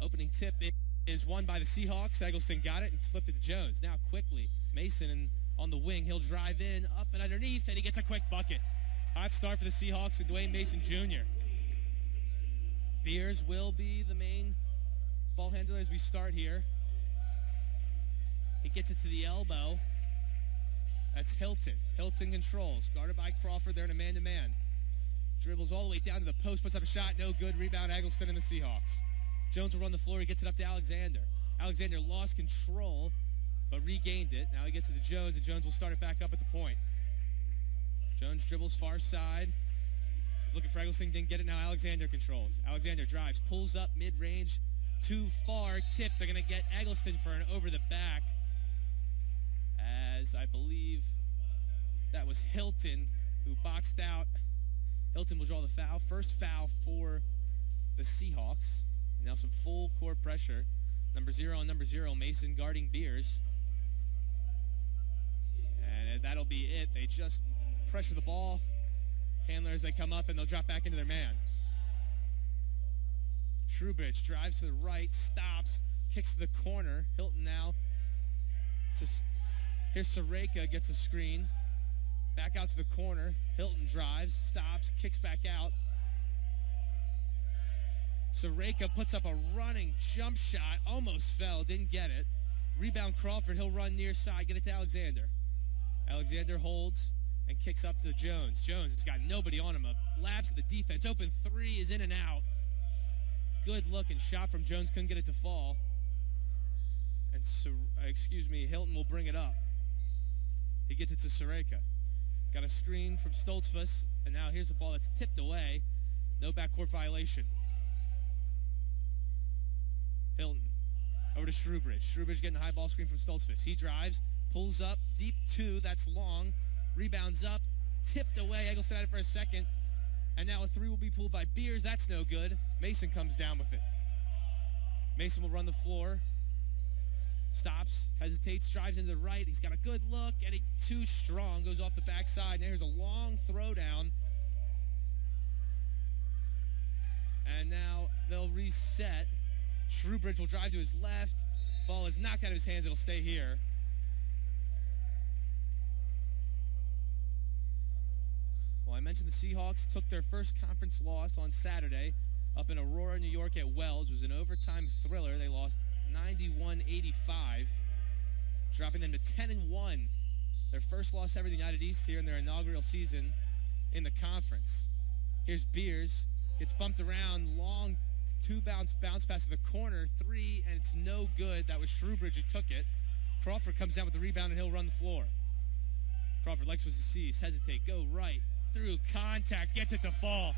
Opening tip is won by the Seahawks. Eggleston got it and flipped it to Jones. Now quickly, Mason on the wing. He'll drive in, up and underneath, and he gets a quick bucket. Hot start for the Seahawks and Dwayne Mason Jr. Beers will be the main ball handler as we start here. He gets it to the elbow. That's Hilton. Hilton controls. Guarded by Crawford. They're in a man-to-man. Dribbles all the way down to the post. Puts up a shot. No good. Rebound Eggleston and the Seahawks. Jones will run the floor. He gets it up to Alexander. Alexander lost control, but regained it. Now he gets it to Jones, and Jones will start it back up at the point. Jones dribbles far side. He's looking for Eggleston. Didn't get it. Now Alexander controls. Alexander drives. Pulls up mid-range. Too far. Tip. They're going to get Eggleston for an over-the-back. As I believe that was Hilton who boxed out. Hilton will draw the foul. First foul for the Seahawks. And now some full court pressure. Number 0 and number 0, Mason guarding Beers. And that'll be it. They just pressure the ball. Handler as they come up, and they'll drop back into their man. Trubridge drives to the right, stops, kicks to the corner. Hilton now. Here's Sareka, gets a screen. Back out to the corner. Hilton drives, stops, kicks back out. Sareka puts up a running jump shot, almost fell, didn't get it. Rebound Crawford, he'll run near side, get it to Alexander. Alexander holds and kicks up to Jones. Jones has got nobody on him. A lapse of the defense. Open three is in and out. Good looking shot from Jones, couldn't get it to fall. And Hilton will bring it up. He gets it to Sareka. Got a screen from Stoltzfus, and now here's a ball that's tipped away. No backcourt violation. Hilton over to Shrewbridge. Shrewbridge getting a high ball screen from Stoltzfus. He drives, pulls up, deep two, that's long. Rebounds up, tipped away. Eggleston had it for a second. And now a three will be pulled by Beers. That's no good. Mason comes down with it. Mason will run the floor. Stops, hesitates, drives into the right. He's got a good look, and he too strong. Goes off the backside. Now here's a long throwdown. And now they'll reset. Shrewbridge will drive to his left. Ball is knocked out of his hands. It'll stay here. Well, I mentioned the Seahawks took their first conference loss on Saturday up in Aurora, New York at Wells. It was an overtime thriller. They lost 91-85, dropping them to 10-1. Their first loss ever in the United East here in their inaugural season in the conference. Here's Beers. Gets bumped around. Long bounce pass to the corner. Three, and it's no good. That was Shrewbridge who took it. Crawford comes down with the rebound, and he'll run the floor. Crawford likes what he sees. Hesitate. Go right. Through contact. Gets it to fall.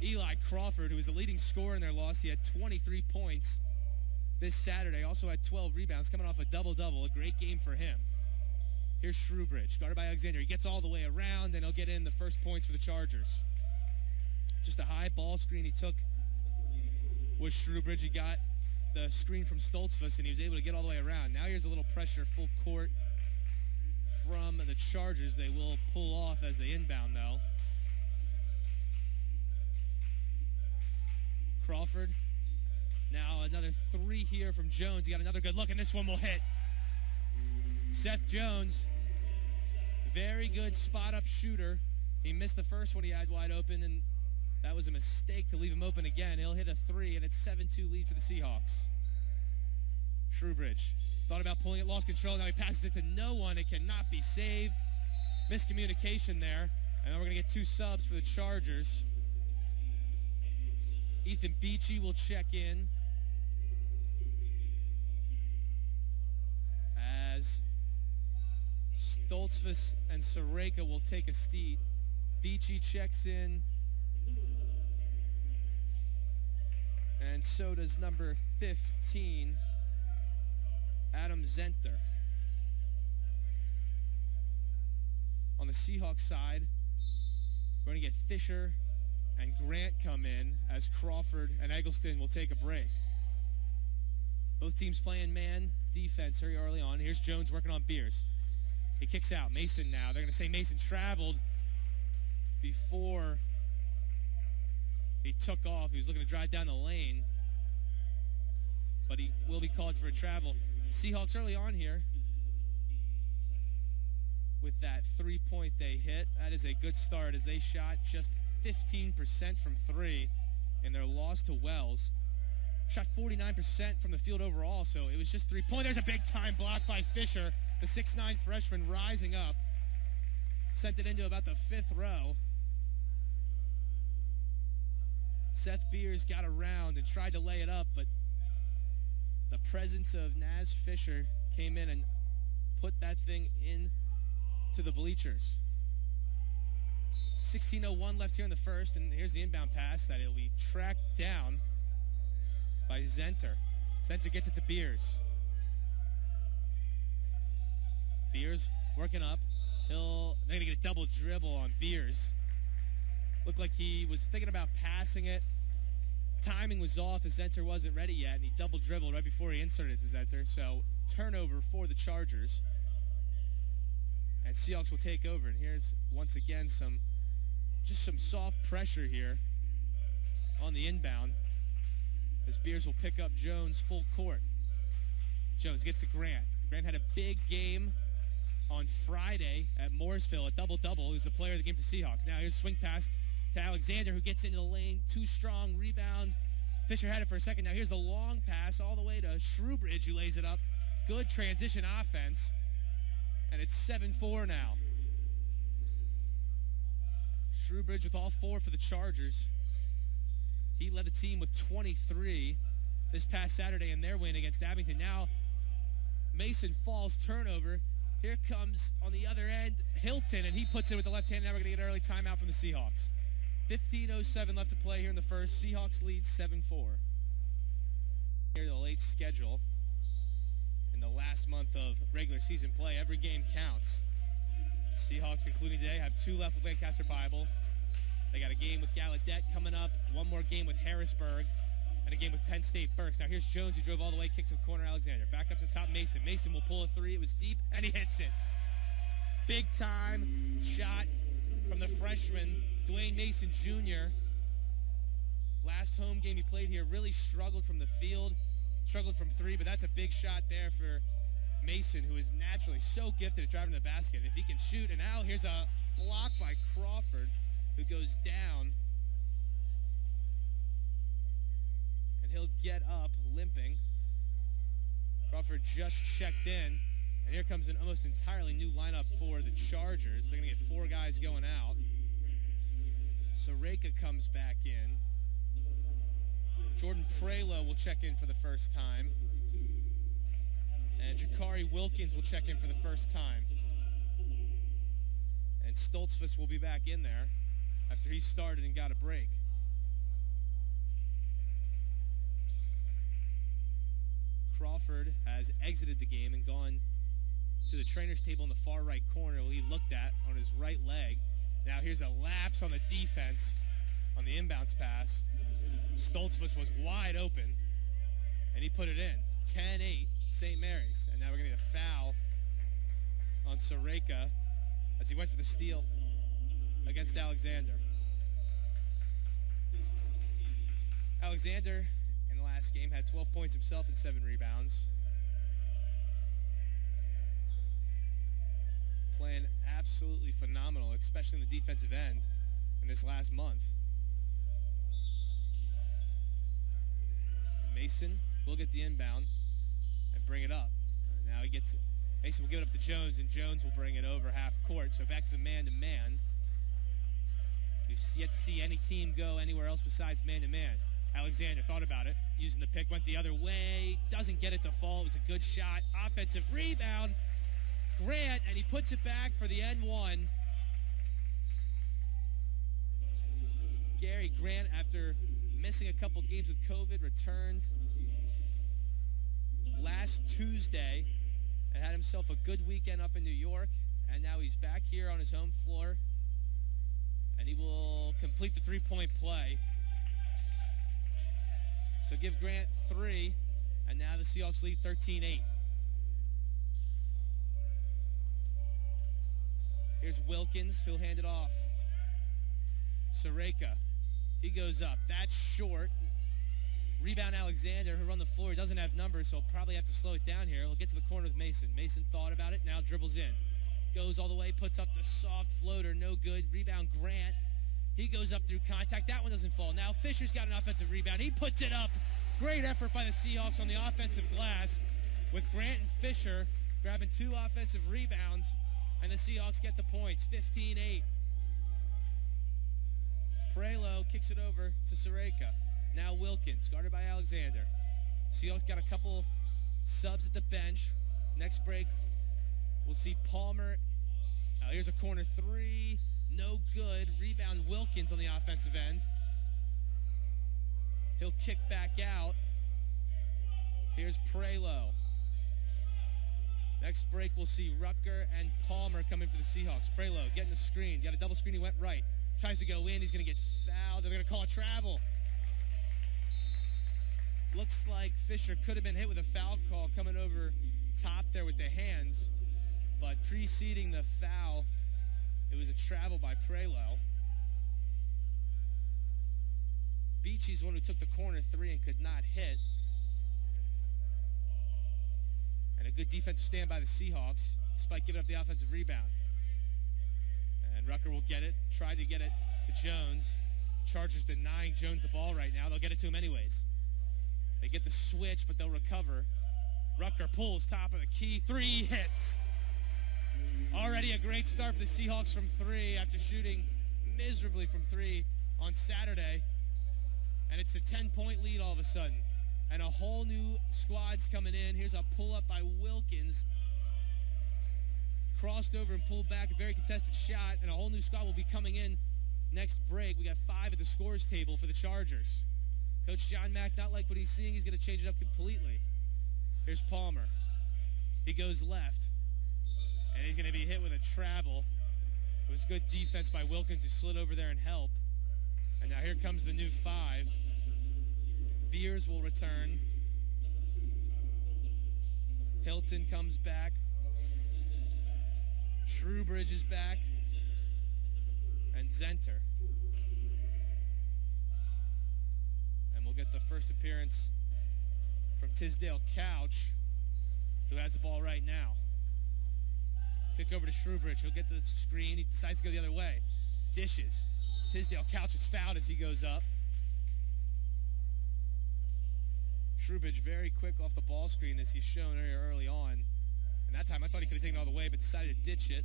Eli Crawford, who was the leading scorer in their loss, he had 23 points this Saturday. Also had 12 rebounds, coming off a double-double. A great game for him. Here's Shrewbridge, guarded by Alexander. He gets all the way around, and he'll get in the first points for the Chargers. Just a high ball screen he took was Shrewbridge. He got the screen from Stoltzfus, and he was able to get all the way around. Now here's a little pressure, full court from the Chargers. They will pull off as they inbound, though. Crawford. Now another three here from Jones. He got another good look, and this one will hit. Seth Jones, very good spot-up shooter. He missed the first one he had wide open, and that was a mistake to leave him open again. He'll hit a three, and it's 7-2 lead for the Seahawks. Shrewbridge thought about pulling it, lost control. Now he passes it to no one. It cannot be saved. Miscommunication there. And then we're going to get two subs for the Chargers. Ethan Beachy will check in as Stoltzfus and Sareka will take a seat. Beachy checks in, and so does number 15, Adam Zenter. On the Seahawks side, we're going to get Fisher and Grant come in as Crawford and Eggleston will take a break. Both teams playing man defense very early on. Here's Jones working on Beers. He kicks out. Mason now. They're going to say Mason traveled before He took off. He was looking to drive down the lane, but he will be called for a travel. Seahawks early on here with that three-point they hit. That is a good start as they shot just 15% from three in their loss to Wells. Shot 49% from the field overall, so it was just 3 points. There's a big-time block by Fisher, the 6'9 freshman rising up. Sent it into about the fifth row. Seth Beers got around and tried to lay it up, but the presence of Naz Fisher came in and put that thing in to the bleachers. 16:01 left here in the first, and here's the inbound pass that it'll be tracked down by Zenter. Zenter gets it to Beers. Beers working up. They're going to get a double dribble on Beers. Looked like he was thinking about passing it. Timing was off as Zenter wasn't ready yet, and he double dribbled right before he inserted it to Zenter. So turnover for the Chargers. And Seahawks will take over. And here's once again some soft pressure here on the inbound as Beers will pick up Jones full court. Jones gets to Grant. Grant had a big game on Friday at Mooresville, a double-double. He was the player of the game for Seahawks. Now here's a swing pass to Alexander, who gets into the lane. Too strong, rebound. Fisher had it for a second. Now here's the long pass all the way to Shrewbridge, who lays it up. Good transition offense. And it's 7-4 now. Shrewbridge with all four for the Chargers. He led the team with 23 this past Saturday in their win against Abington. Now Mason Falls turnover. Here comes on the other end Hilton, and he puts it with the left hand. Now we're going to get an early timeout from the Seahawks. 15:07 left to play here in the first. Seahawks lead 7-4. Here the late schedule. In the last month of regular season play, every game counts. Seahawks, including today, have 2 left with Lancaster Bible. They got a game with Gallaudet coming up, one more game with Harrisburg, and a game with Penn State Berks. Now here's Jones, who drove all the way, kicked to the corner, Alexander. Back up to the top, Mason. Mason will pull a three. It was deep, and he hits it. Big time shot from the freshman, Dwayne Mason Jr. Last home game he played here, really struggled from the field, struggled from three, but that's a big shot there for Mason, who is naturally so gifted at driving the basket. If he can shoot, and now here's a block by Crawford, who goes down. And he'll get up limping. Crawford just checked in. And here comes an almost entirely new lineup for the Chargers. They're going to get 4 guys going out. Soreka comes back in. Jordan Prelo will check in for the first time. And Jakari Wilkins will check in for the first time. And Stoltzfus will be back in there after he started and got a break. Crawford has exited the game and gone to the trainer's table in the far right corner where he looked at on his right leg. Now here's a lapse on the defense on the inbounds pass. Stoltzfus was wide open, and he put it in. 10-8, St. Mary's. And now we're going to get a foul on Soreka as he went for the steal against Alexander. Alexander, in the last game, had 12 points himself and 7 rebounds. Playing absolutely phenomenal, especially in the defensive end in this last month. Mason will get the inbound and bring it up. Now he gets it. Mason will give it up to Jones, and Jones will bring it over half court. So back to the man-to-man. We've yet to see any team go anywhere else besides man-to-man. Alexander thought about it, using the pick, went the other way, doesn't get it to fall. It was a good shot. Offensive rebound. Grant, and he puts it back for the N1. Gary Grant, after missing a couple games with COVID, returned last Tuesday and had himself a good weekend up in New York, and now he's back here on his home floor, and he will complete the three-point play. So give Grant 3, and now the Seahawks lead 13-8. Here's Wilkins, who'll hand it off. Soreka He goes up. That's short. Rebound Alexander, who run the floor. He doesn't have numbers, so he'll probably have to slow it down here. He'll get to the corner with Mason. Mason thought about it, now dribbles in. Goes all the way, puts up the soft floater, no good. Rebound Grant. He goes up through contact. That one doesn't fall. Now Fisher's got an offensive rebound. He puts it up. Great effort by the Seahawks on the offensive glass with Grant and Fisher grabbing 2 offensive rebounds, and the Seahawks get the points, 15-8. Prelo kicks it over to Soreka. Now Wilkins, guarded by Alexander. Seahawks got a couple subs at the bench. Next break, we'll see Palmer. Here's a corner 3. No good. Rebound Wilkins on the offensive end. He'll kick back out. Here's Prelo. Next break, we'll see Rucker and Palmer come in for the Seahawks. Prelo getting the screen. Got a double screen. He went right. Tries to go in. He's going to get fouled. They're going to call a travel. Looks like Fisher could have been hit with a foul call coming over top there with the hands. But preceding the foul, it was a travel by Prelo. Beachy's the one who took the corner 3 and could not hit. And a good defensive stand by the Seahawks, despite giving up the offensive rebound. And Rucker will get it, try to get it to Jones. Chargers denying Jones the ball right now. They'll get it to him anyways. They get the switch, but they'll recover. Rucker pulls top of the key. 3 hits. Already a great start for the Seahawks from 3 after shooting miserably from 3 on Saturday. And it's a 10-point lead all of a sudden. And a whole new squad's coming in. Here's a pull-up by Wilkins. Crossed over and pulled back, a very contested shot, and a whole new squad will be coming in next break. We got 5 at the scores table for the Chargers. Coach John Mack, not like what he's seeing. He's going to change it up completely. Here's Palmer. He goes left, and he's going to be hit with a travel. It was good defense by Wilkins, who slid over there and helped. And now here comes the new 5. Beers will return. Hilton comes back. Shrewbridge is back. And Zenter. And we'll get the first appearance from Tisdale Couch, who has the ball right now. Kick over to Shrewbridge. He'll get the screen. He decides to go the other way. Dishes. Tisdale Couch is fouled as he goes up. Shrewbridge very quick off the ball screen, as he's shown here early on. And that time I thought he could have taken it all the way, but decided to ditch it.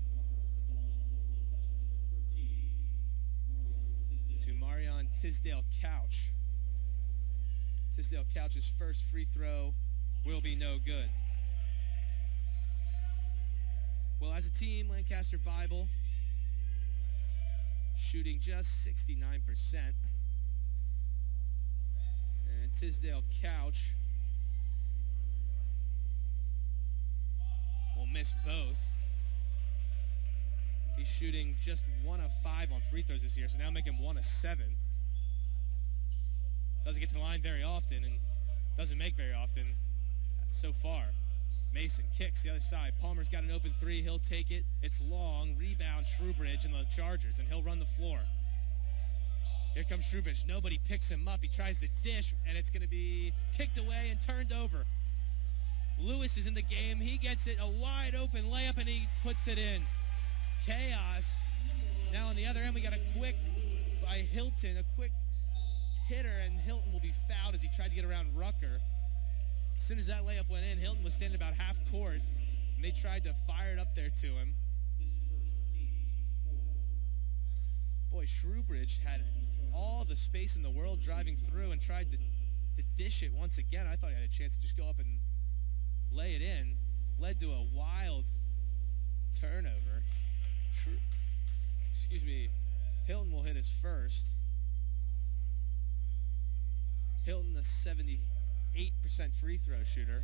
To Marion Tisdale Couch. Tisdale Couch's first free throw will be no good. Well, as a team, Lancaster Bible shooting just 69%. And Tisdale Couch will miss both. He's shooting just 1 of 5 on free throws this year, so now make him 1 of 7. Doesn't get to the line very often and doesn't make very often so far. Mason kicks the other side. Palmer's got an open 3. He'll take it. It's long. Rebound Shrewbridge and the Chargers, and he'll run the floor. Here comes Shrewbridge. Nobody picks him up. He tries to dish, and it's going to be kicked away and turned over. Lewis is in the game. He gets it, a wide open layup, and he puts it in. Chaos. Now on the other end, we got a quick by Hilton, a quick hitter, and Hilton will be fouled as he tried to get around Rucker. As soon as that layup went in, Hilton was standing about half court, and they tried to fire it up there to him. Boy, Shrewbridge had all the space in the world driving through and tried to dish it once again. I thought he had a chance to just go up and lay it in. Led to a wild turnover. Hilton will hit his first. Hilton, a 78% free throw shooter.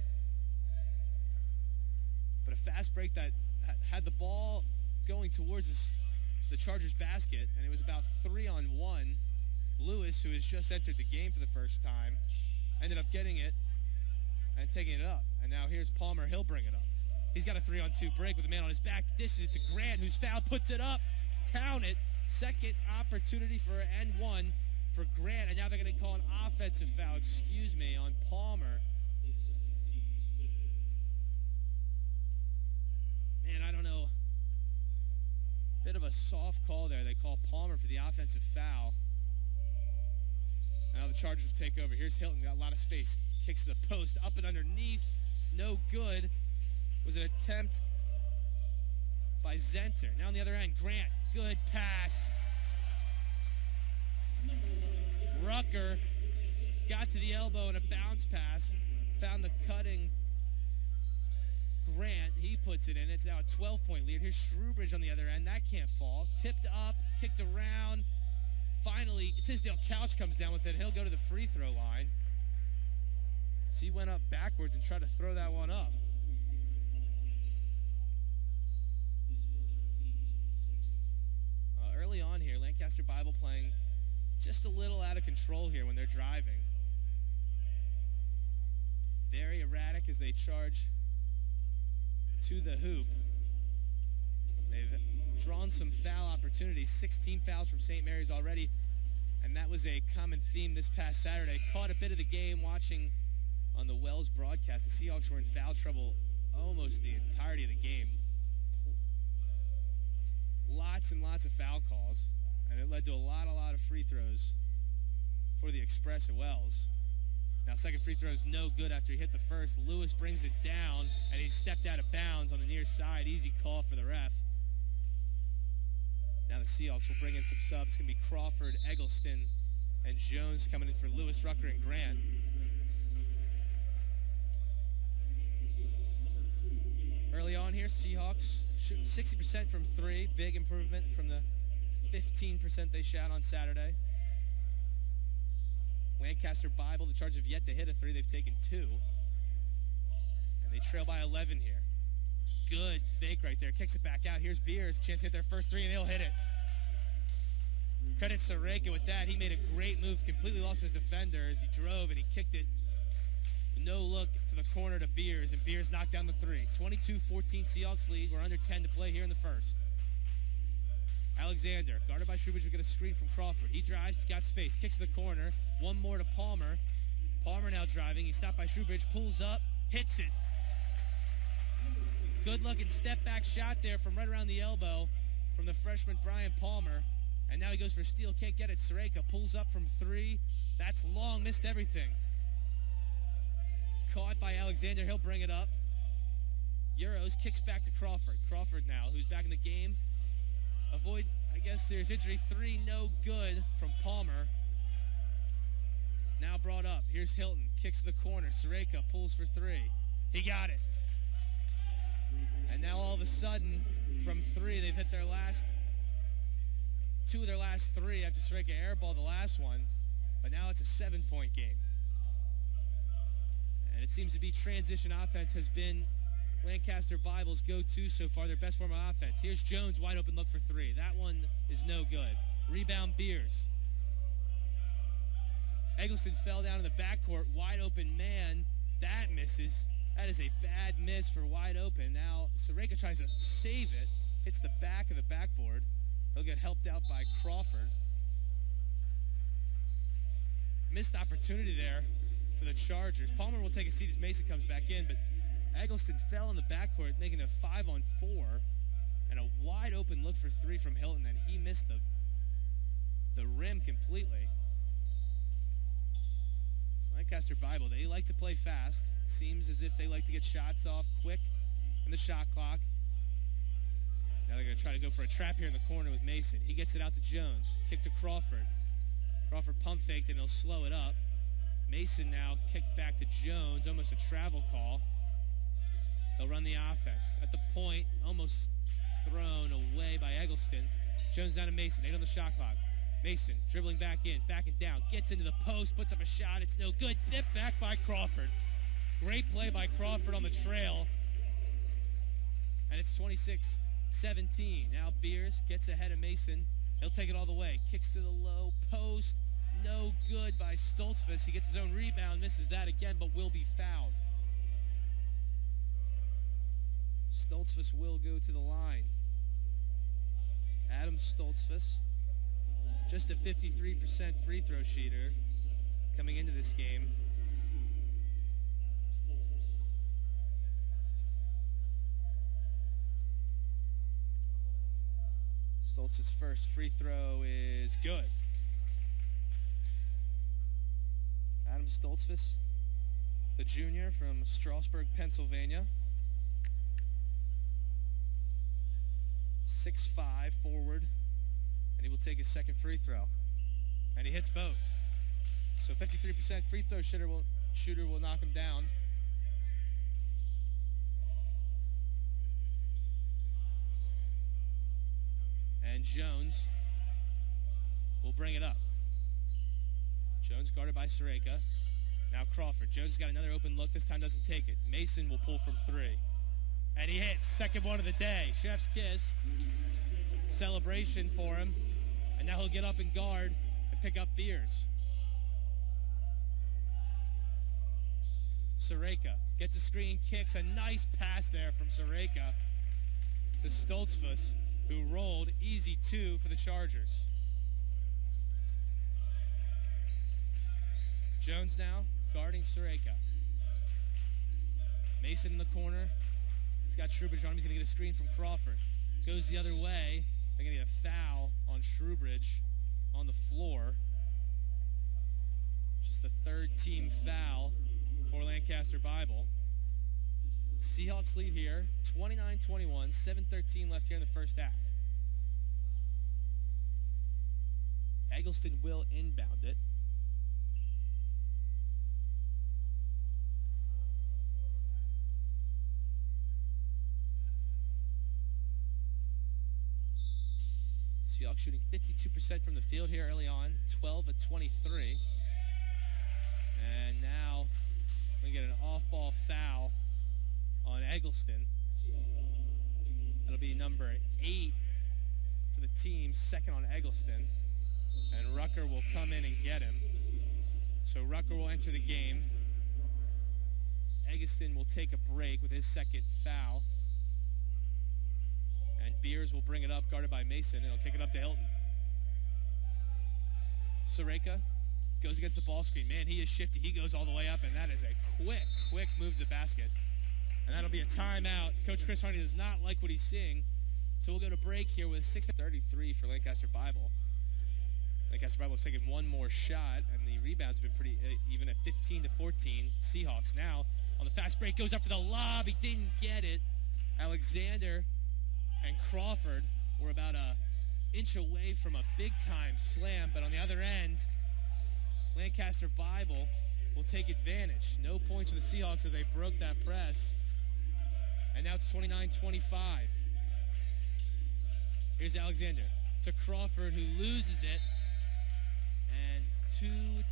But a fast break that had the ball going towards the Chargers basket, and it was about 3-on-1. Lewis, who has just entered the game for the first time, ended up getting it and taking it up. And now here's Palmer. He'll bring it up. He's got a 3-on-2 break with a man on his back. Dishes it to Grant, who's fouled, puts it up. Count it. Second opportunity for an N1 for Grant, and now they're going to call an offensive foul, on Palmer. Man, I don't know. Bit of a soft call there. They call Palmer for the offensive foul. Now the Chargers will take over. Here's Hilton, got a lot of space. Kicks to the post, up and underneath. No good. Was an attempt by Zenter. Now on the other end, Grant, good pass. Rucker got to the elbow and a bounce pass. Found the cutting Grant. He puts it in. It's now a 12-point lead. Here's Shrewbridge on the other end. That can't fall. Tipped up, kicked around. Finally, Tisdale Couch comes down with it. He'll go to the free throw line. So he went up backwards and tried to throw that one up. Early on here, Lancaster Bible playing just a little out of control here when they're driving. Very erratic as they charge to the hoop. They've drawn some foul opportunities, 16 fouls from St. Mary's already, and that was a common theme this past Saturday. Caught a bit of the game watching on the Wells broadcast. The Seahawks were in foul trouble almost the entirety of the game. Lots and lots of foul calls, and it led to a lot of free throws for the Express at Wells. Now second free throw is no good after he hit the first. Lewis brings it down, and he stepped out of bounds on the near side. Easy call for the ref. Now the Seahawks will bring in some subs. It's going to be Crawford, Eggleston, and Jones coming in for Lewis, Rucker, and Grant. Early on here, Seahawks shooting 60% from three. Big improvement from the 15% they shot on Saturday. Lancaster Bible, the Chargers have yet to hit a three. They've taken two. And they trail by 11 here. Good fake right there. Kicks it back out. Here's Beers. Chance to hit their first three, and they'll hit it. Credit Sareka with that. He made a great move. Completely lost his defender as he drove, and he kicked it. No look to the corner to Beers, and Beers knocked down the three. 22-14 Seahawks lead. We're under 10 to play here in the first. Alexander, guarded by Shrewbridge, will get a screen from Crawford. He drives, he's got space, kicks to the corner. One more to Palmer. Palmer now driving. He's stopped by Shrewbridge, pulls up, hits it. Good looking step back shot there from right around the elbow from the freshman Brian Palmer. And now he goes for a steal, can't get it. Sareka pulls up from three. That's long, missed everything. Caught by Alexander, he'll bring it up. Euros kicks back to Crawford. Crawford now, who's back in the game. Avoid, I guess, serious injury. Three, no good from Palmer. Now brought up. Here's Hilton. Kicks to the corner. Sareka pulls for three. He got it. And now all of a sudden, from three, they've hit their last, two of their last three after Sareka airballed the last one. But now it's a 7-point game. And it seems to be transition offense has been Lancaster Bible's go-to so far, their best form of offense. Here's Jones, wide open look for three. That one is no good. Rebound Beers. Eggleston fell down in the backcourt, wide open man. That misses. That is a bad miss for wide open. Now Sareka tries to save it, hits the back of the backboard. He'll get helped out by Crawford. Missed opportunity there for the Chargers. Palmer will take a seat as Mason comes back in, but Eggleston fell in the backcourt, making a 5-on-4, and a wide open look for three from Hilton, and he missed the rim completely. Lancaster Bible, they like to play fast. Seems as if they like to get shots off quick in the shot clock. Now they're going to try to go for a trap here in the corner with Mason. He gets it out to Jones. Kick to Crawford. Crawford pump faked, and he'll slow it up. Mason now kicked back to Jones, almost a travel call. They'll run the offense. At the point, almost thrown away by Eggleston. Jones down to Mason, 8 on the shot clock. Mason dribbling back in, backing down, gets into the post, puts up a shot. It's no good. Nipped back by Crawford. Great play by Crawford on the trail. And it's 26-17. Now Beers gets ahead of Mason. He'll take it all the way. Kicks to the low post. No good by Stoltzfus. He gets his own rebound, misses that again, but will be fouled. Stoltzfus will go to the line. Adam Stoltzfus Just a 53% free throw shooter coming into this game. Stoltz's first free throw is good. Adam Stoltzfus, the junior from Strasburg, Pennsylvania. 6'5" forward, and he will take his second free throw. And he hits both. So 53% free throw shooter will knock him down. And Jones will bring it up. Jones guarded by Soreka. Now Crawford. Jones got another open look. This time doesn't take it. Mason will pull from three. And he hits. Second one of the day. Chef's kiss. Celebration for him. And now he'll get up and guard and pick up Beers. Soreka gets a screen, kicks. A nice pass there from Soreka to Stoltzfus, who rolled. Easy two for the Chargers. Jones now guarding Soreka. Mason in the corner. He's got Shrewbridge on him. He's going to get a screen from Crawford. Goes the other way. They're going to get a foul on Shrewbridge on the floor. Just the third team foul for Lancaster Bible. Seahawks lead here, 29-21, 7:13 left here in the first half. Eggleston will inbound it. Seahawks shooting 52% from the field here early on, 12 of 23. And now we get an off-ball foul on Eggleston. That'll be number 8 for the team, second on Eggleston. And Rucker will come in and get him. So Rucker will enter the game. Eggleston will take a break with his second foul. And Beers will bring it up, guarded by Mason, and he'll kick it up to Hilton. Soreka goes against the ball screen. Man, he is shifty. He goes all the way up, and that is a quick move to the basket. And that'll be a timeout. Coach Chris Harney does not like what he's seeing. So we'll go to break here with 6:33 for Lancaster Bible. Lancaster Bible is taking one more shot, and the rebounds have been pretty even at 15-14. Seahawks now on the fast break, goes up for the lob. He didn't get it. Alexander and Crawford were about an inch away from a big-time slam, but on the other end, Lancaster Bible will take advantage. No points for the Seahawks as they broke that press. And now it's 29-25. Here's Alexander to Crawford, who loses it. And two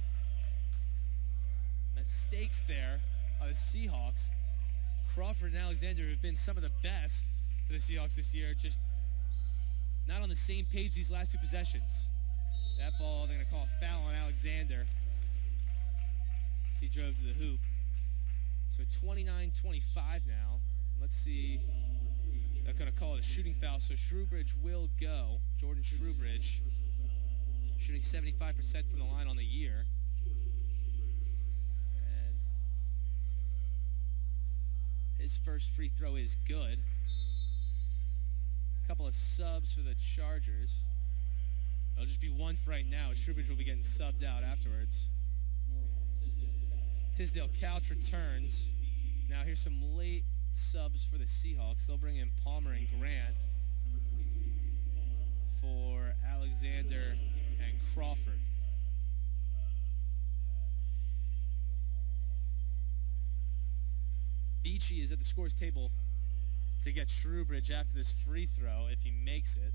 mistakes there by the Seahawks. Crawford and Alexander have been some of the best for the Seahawks this year, just not on the same page these last two possessions. That ball, they're going to call a foul on Alexander as he drove to the hoop. So 29-25 now. Let's see. They're going to call it a shooting foul, so Shrewbridge will go. Jordan Shrewbridge, shooting 75% from the line on the year. And his first free throw is good. A couple of subs for the Chargers. It'll just be one for right now. Shrewbridge will be getting subbed out afterwards. Tisdale Couch returns. Now here's some late subs for the Seahawks. They'll bring in Palmer and Grant for Alexander and Crawford. Beachy is at the scores table to get Shrewbridge after this free throw if he makes it.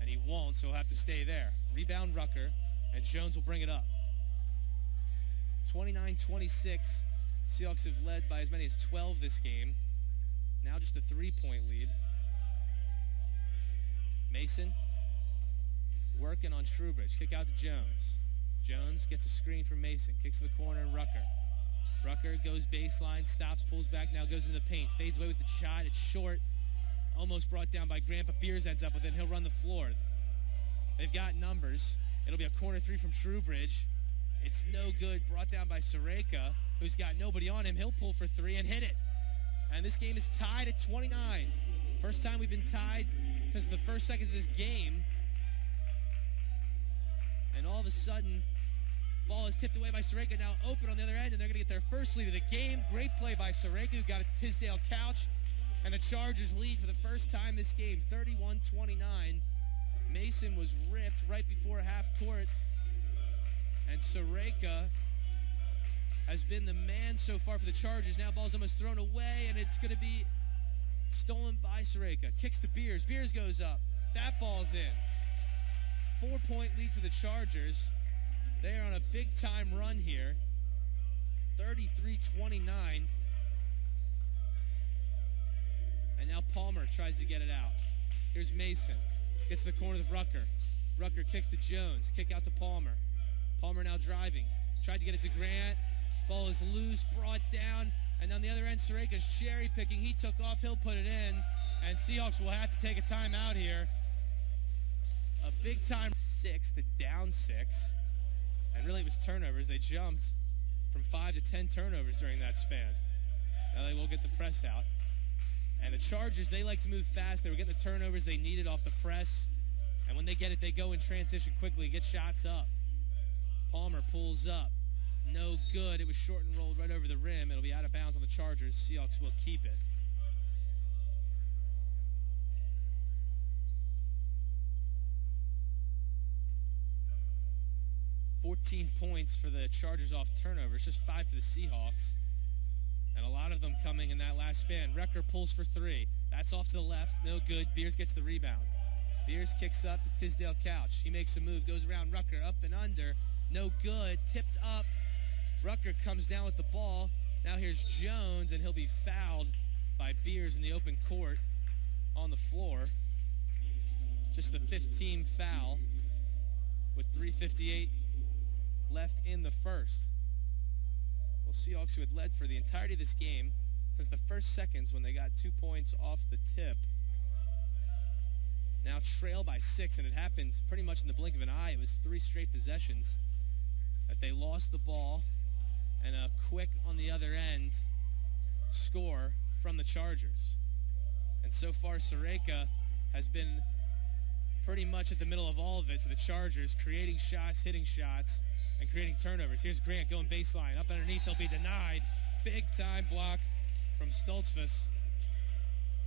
And he won't, so he'll have to stay there. Rebound Rucker, and Jones will bring it up. 29-26. Seahawks have led by as many as 12 this game. Now just a 3-point lead. Mason working on Shrewbridge. Kick out to Jones. Jones gets a screen from Mason. Kicks to the corner, Rucker. Rucker goes baseline, stops, pulls back, now goes into the paint. Fades away with the shot. It's short. Almost brought down by Grant, but Beers ends up with it. He'll run the floor. They've got numbers. It'll be a corner three from Shrewbridge. It's no good, brought down by Sareka, who's got nobody on him. He'll pull for three and hit it. And this game is tied at 29. First time we've been tied since the first seconds of this game. And all of a sudden, ball is tipped away by Sareka, now open on the other end, and they're going to get their first lead of the game. Great play by Sareka, who got it to Tisdale Couch. And the Chargers lead for the first time this game, 31-29. Mason was ripped right before half court. And Sareka has been the man so far for the Chargers. Now ball's almost thrown away, and it's going to be stolen by Sareka. Kicks to Beers. Beers goes up. That ball's in. 4-point lead for the Chargers. They are on a big-time run here. 33-29. And now Palmer tries to get it out. Here's Mason. Gets to the corner with Rucker. Rucker kicks to Jones. Kick out to Palmer. Palmer now driving. Tried to get it to Grant. Ball is loose, brought down. And on the other end, Sareka's cherry picking. He took off. He'll put it in. And Seahawks will have to take a timeout here. A big time 6 to down 6. And really it was turnovers. They jumped from 5 to 10 turnovers during that span. Now they will get the press out. And the Chargers, they like to move fast. They were getting the turnovers they needed off the press. And when they get it, they go in transition quickly and get shots up. Palmer pulls up. No good. It was short and rolled right over the rim. It'll be out of bounds on the Chargers. Seahawks will keep it. $14 points for the Chargers off turnovers, just 5 for the Seahawks. And a lot of them coming in that last span. Rucker pulls for three. That's off to the left. No good. Beers gets the rebound. Beers kicks up to Tisdale Couch. He makes a move, goes around Rucker, up and under. No good. Tipped up. Rucker comes down with the ball. Now here's Jones, and he'll be fouled by Beers in the open court on the floor. Just the 15th foul with 3:58 left in the first. Well, Seahawks, who had led for the entirety of this game since the first seconds when they got 2 points off the tip, now trail by 6, and it happened pretty much in the blink of an eye. It was 3 straight possessions that they lost the ball, and a quick on the other end score from the Chargers. And so far, Sareka has been pretty much at the middle of all of it for the Chargers, creating shots, hitting shots, and creating turnovers. Here's Grant going baseline. Up underneath, he'll be denied. Big time block from Stoltzfus.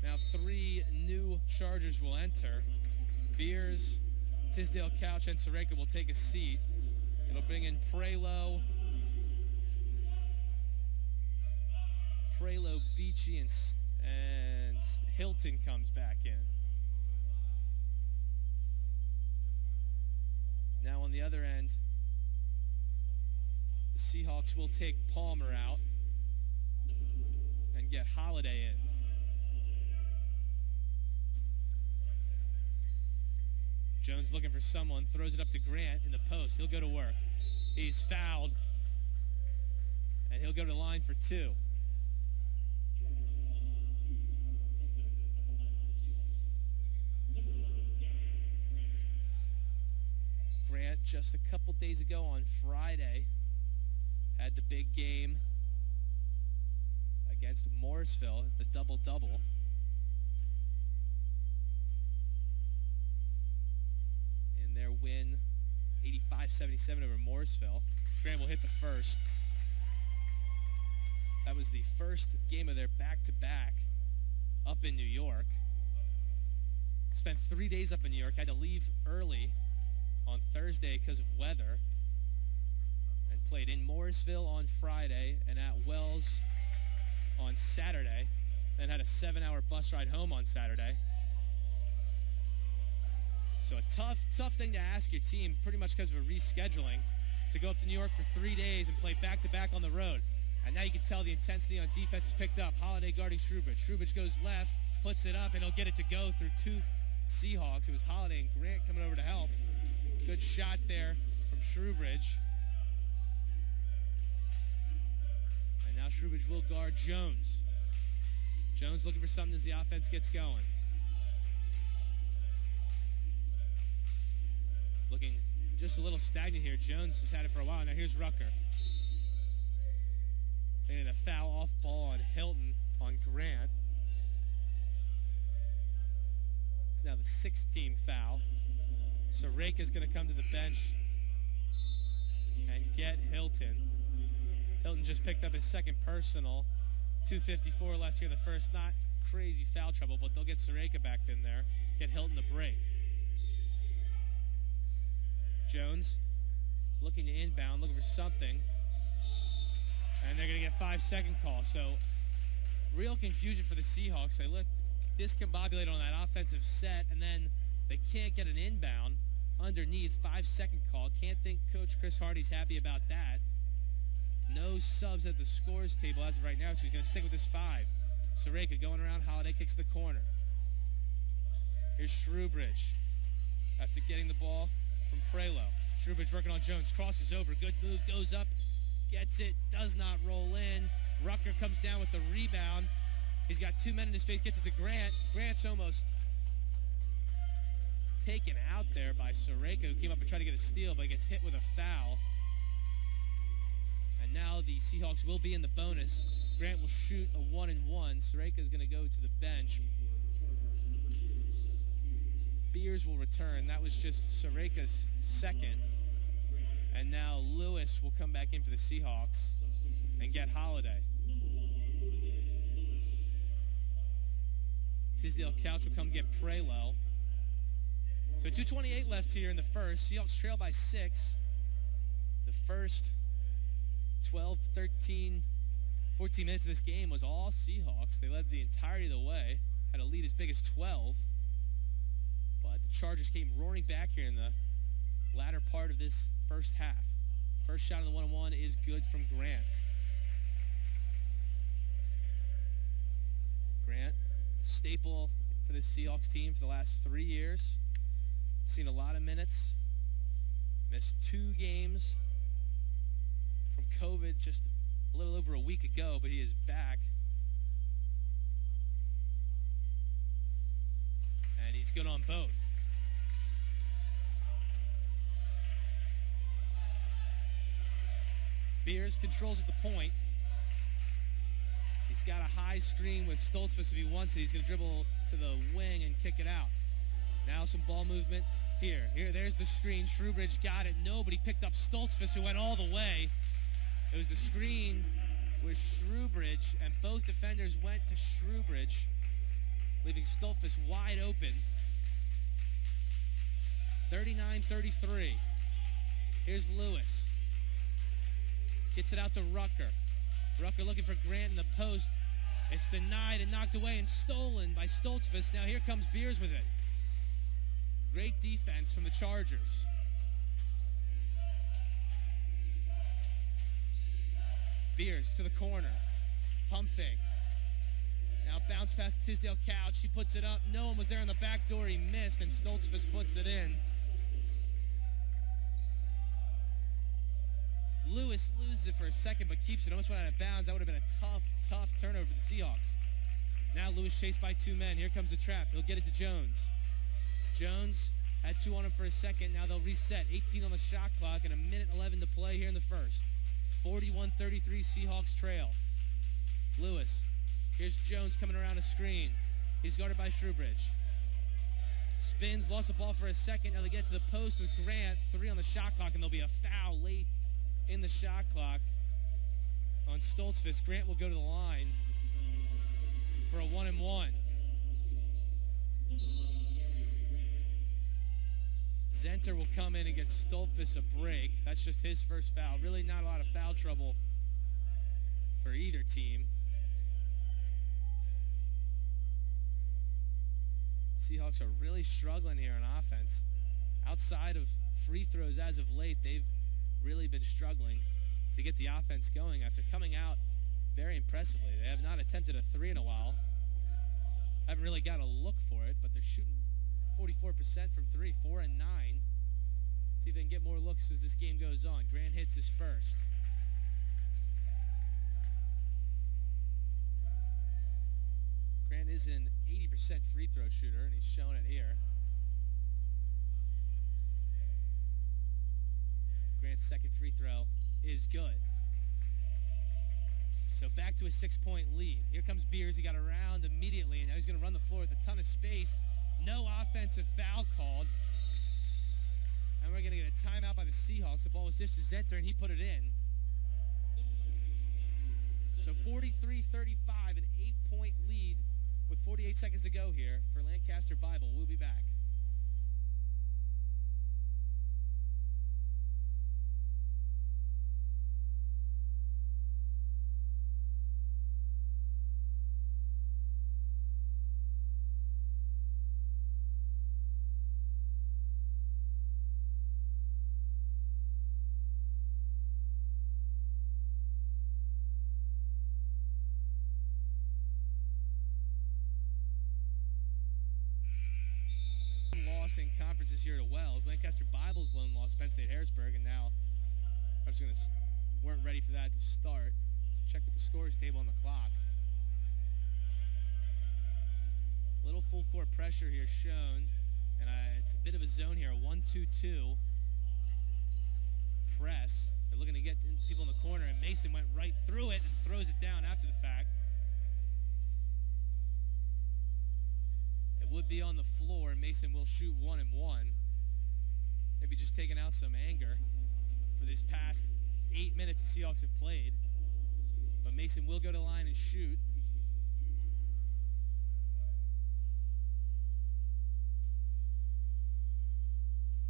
Now 3 new Chargers will enter. Beers, Tisdale Couch, and Sareka will take a seat. It'll bring in Prelo, Beachy, and Hilton comes back in. Now on the other end, the Seahawks will take Palmer out and get Holiday in. Jones looking for someone, throws it up to Grant in the post. He'll go to work. He's fouled, and he'll go to the line for 2. Grant, just a couple days ago on Friday, had the big game against Morrisville, the double-double. In their win, 85-77 over Morrisville. Grant will hit the first. That was the first game of their back-to-back up in New York. Spent 3 days up in New York, had to leave early on Thursday because of weather, and played in Morrisville on Friday and at Wells on Saturday, then had a 7-hour bus ride home on Saturday. So a tough thing to ask your team, pretty much because of a rescheduling, to go up to New York for 3 days and play back-to-back on the road. And now you can tell the intensity on defense is picked up. Holiday guarding Shrewbridge. Shrewbridge goes left, puts it up, and he'll get it to go through 2 Seahawks. It was Holiday and Grant coming over to help. Good shot there from Shrewbridge. And now Shrewbridge will guard Jones. Jones looking for something as the offense gets going. just a little stagnant here. Jones has had it for a while. Now here's Rucker. And a foul off ball on Hilton on Grant. It's now the 6th-team foul. So Reka's going to come to the bench and get Hilton. Hilton just picked up his second personal. 2:54 left here in the first. Not crazy foul trouble, but they'll get Soreka back in there. Get Hilton to break. Jones looking to inbound, looking for something. And they're going to get 5-second call. So real confusion for the Seahawks. They look discombobulated on that offensive set, and then they can't get an inbound underneath. 5-second call. Can't think Coach Chris Hardy's happy about that. No subs at the scores table as of right now, so he's going to stick with this 5. Soreka going around. Holiday kicks the corner. Here's Shrewbridge after getting the ball from Prelo. Shrewbridge working on Jones. Crosses over. Good move. Goes up. Gets it. Does not roll in. Rucker comes down with the rebound. He's got 2 men in his face. Gets it to Grant. Grant's almost taken out there by Soreka, who came up and tried to get a steal, but gets hit with a foul. And now the Seahawks will be in the bonus. Grant will shoot a 1-and-1. Soreka is going to go to the bench. Beers will return. That was just Soreka's second. And now Lewis will come back in for the Seahawks and get Holiday. Tisdale Couch will come get Prelo. So 2:28 left here in the first. Seahawks trail by 6. The first 12, 13, 14 minutes of this game was all Seahawks. They led the entirety of the way. Had a lead as big as 12. But the Chargers came roaring back here in the latter part of this first half. First shot on the 1-on-1 is good from Grant. Grant, staple for the Seahawks team for the last 3 years. Seen a lot of minutes. Missed 2 games from COVID just a little over a week ago, but he is back. And he's good on both. Beers controls at the point. He's got a high screen with Stoltzfus if he wants it. He's going to dribble to the wing and kick it out. Now some ball movement. Here, there's the screen. Shrewbridge got it. Nobody picked up Stoltzfus, who went all the way. It was the screen with Shrewbridge, and both defenders went to Shrewbridge, leaving Stoltzfus wide open. 39-33. Here's Lewis. Gets it out to Rucker. Rucker looking for Grant in the post. It's denied and knocked away and stolen by Stoltzfus. Now here comes Beers with it. Great defense from the Chargers. Beers to the corner. Pump fake. Now bounce past Tisdale Couch. He puts it up. No one was there on the back door. He missed, and Stoltzfus puts it in. Lewis loses it for a second, but keeps it. Almost went out of bounds. That would have been a tough turnover for the Seahawks. Now Lewis chased by 2 men. Here comes the trap. He'll get it to Jones. Jones had 2 on him for a second. Now they'll reset. 18 on the shot clock and 1:11 to play here in the first. 41-33 Seahawks trail. Lewis. Here's Jones coming around a screen. He's guarded by Shrewbridge. Spins, lost the ball for a second. Now they get to the post with Grant. 3 on the shot clock, and there'll be a foul late in the shot clock on Stoltzfus. Grant will go to the line for a 1-and-1. Zenter will come in and get Stoltzfus a break. That's just his first foul. Really not a lot of foul trouble for either team. Seahawks are really struggling here on offense. Outside of free throws as of late, they've really been struggling to get the offense going after coming out very impressively. They have not attempted a 3 in a while. Haven't really got a look for it, but they're shooting 44% from 3, 4 and 9. See if they can get more looks as this game goes on. Grant hits his first. Grant is an 80% free throw shooter, and he's shown it here. Durant's second free throw is good. So back to a 6-point lead. Here comes Beers. He got around immediately, and now he's going to run the floor with a ton of space. No offensive foul called. And we're going to get a timeout by the Seahawks. The ball was dished to Zenter, and he put it in. So 43-35, an 8-point lead with 48 seconds to go here for Lancaster Bible. We'll be back. In conference this year to Wells. Lancaster Bible's lone loss, Penn State Harrisburg, and now weren't ready for that to start. Let's check with the scores table on the clock. Little full court pressure here shown, and it's a bit of a zone here, a 1-2-2 press. They're looking to get people in the corner, and Mason went right through it and throws it down after the fact. Would be on the floor. Mason will shoot 1 and 1. Maybe just taking out some anger for these past 8 minutes the Seahawks have played. But Mason will go to the line and shoot.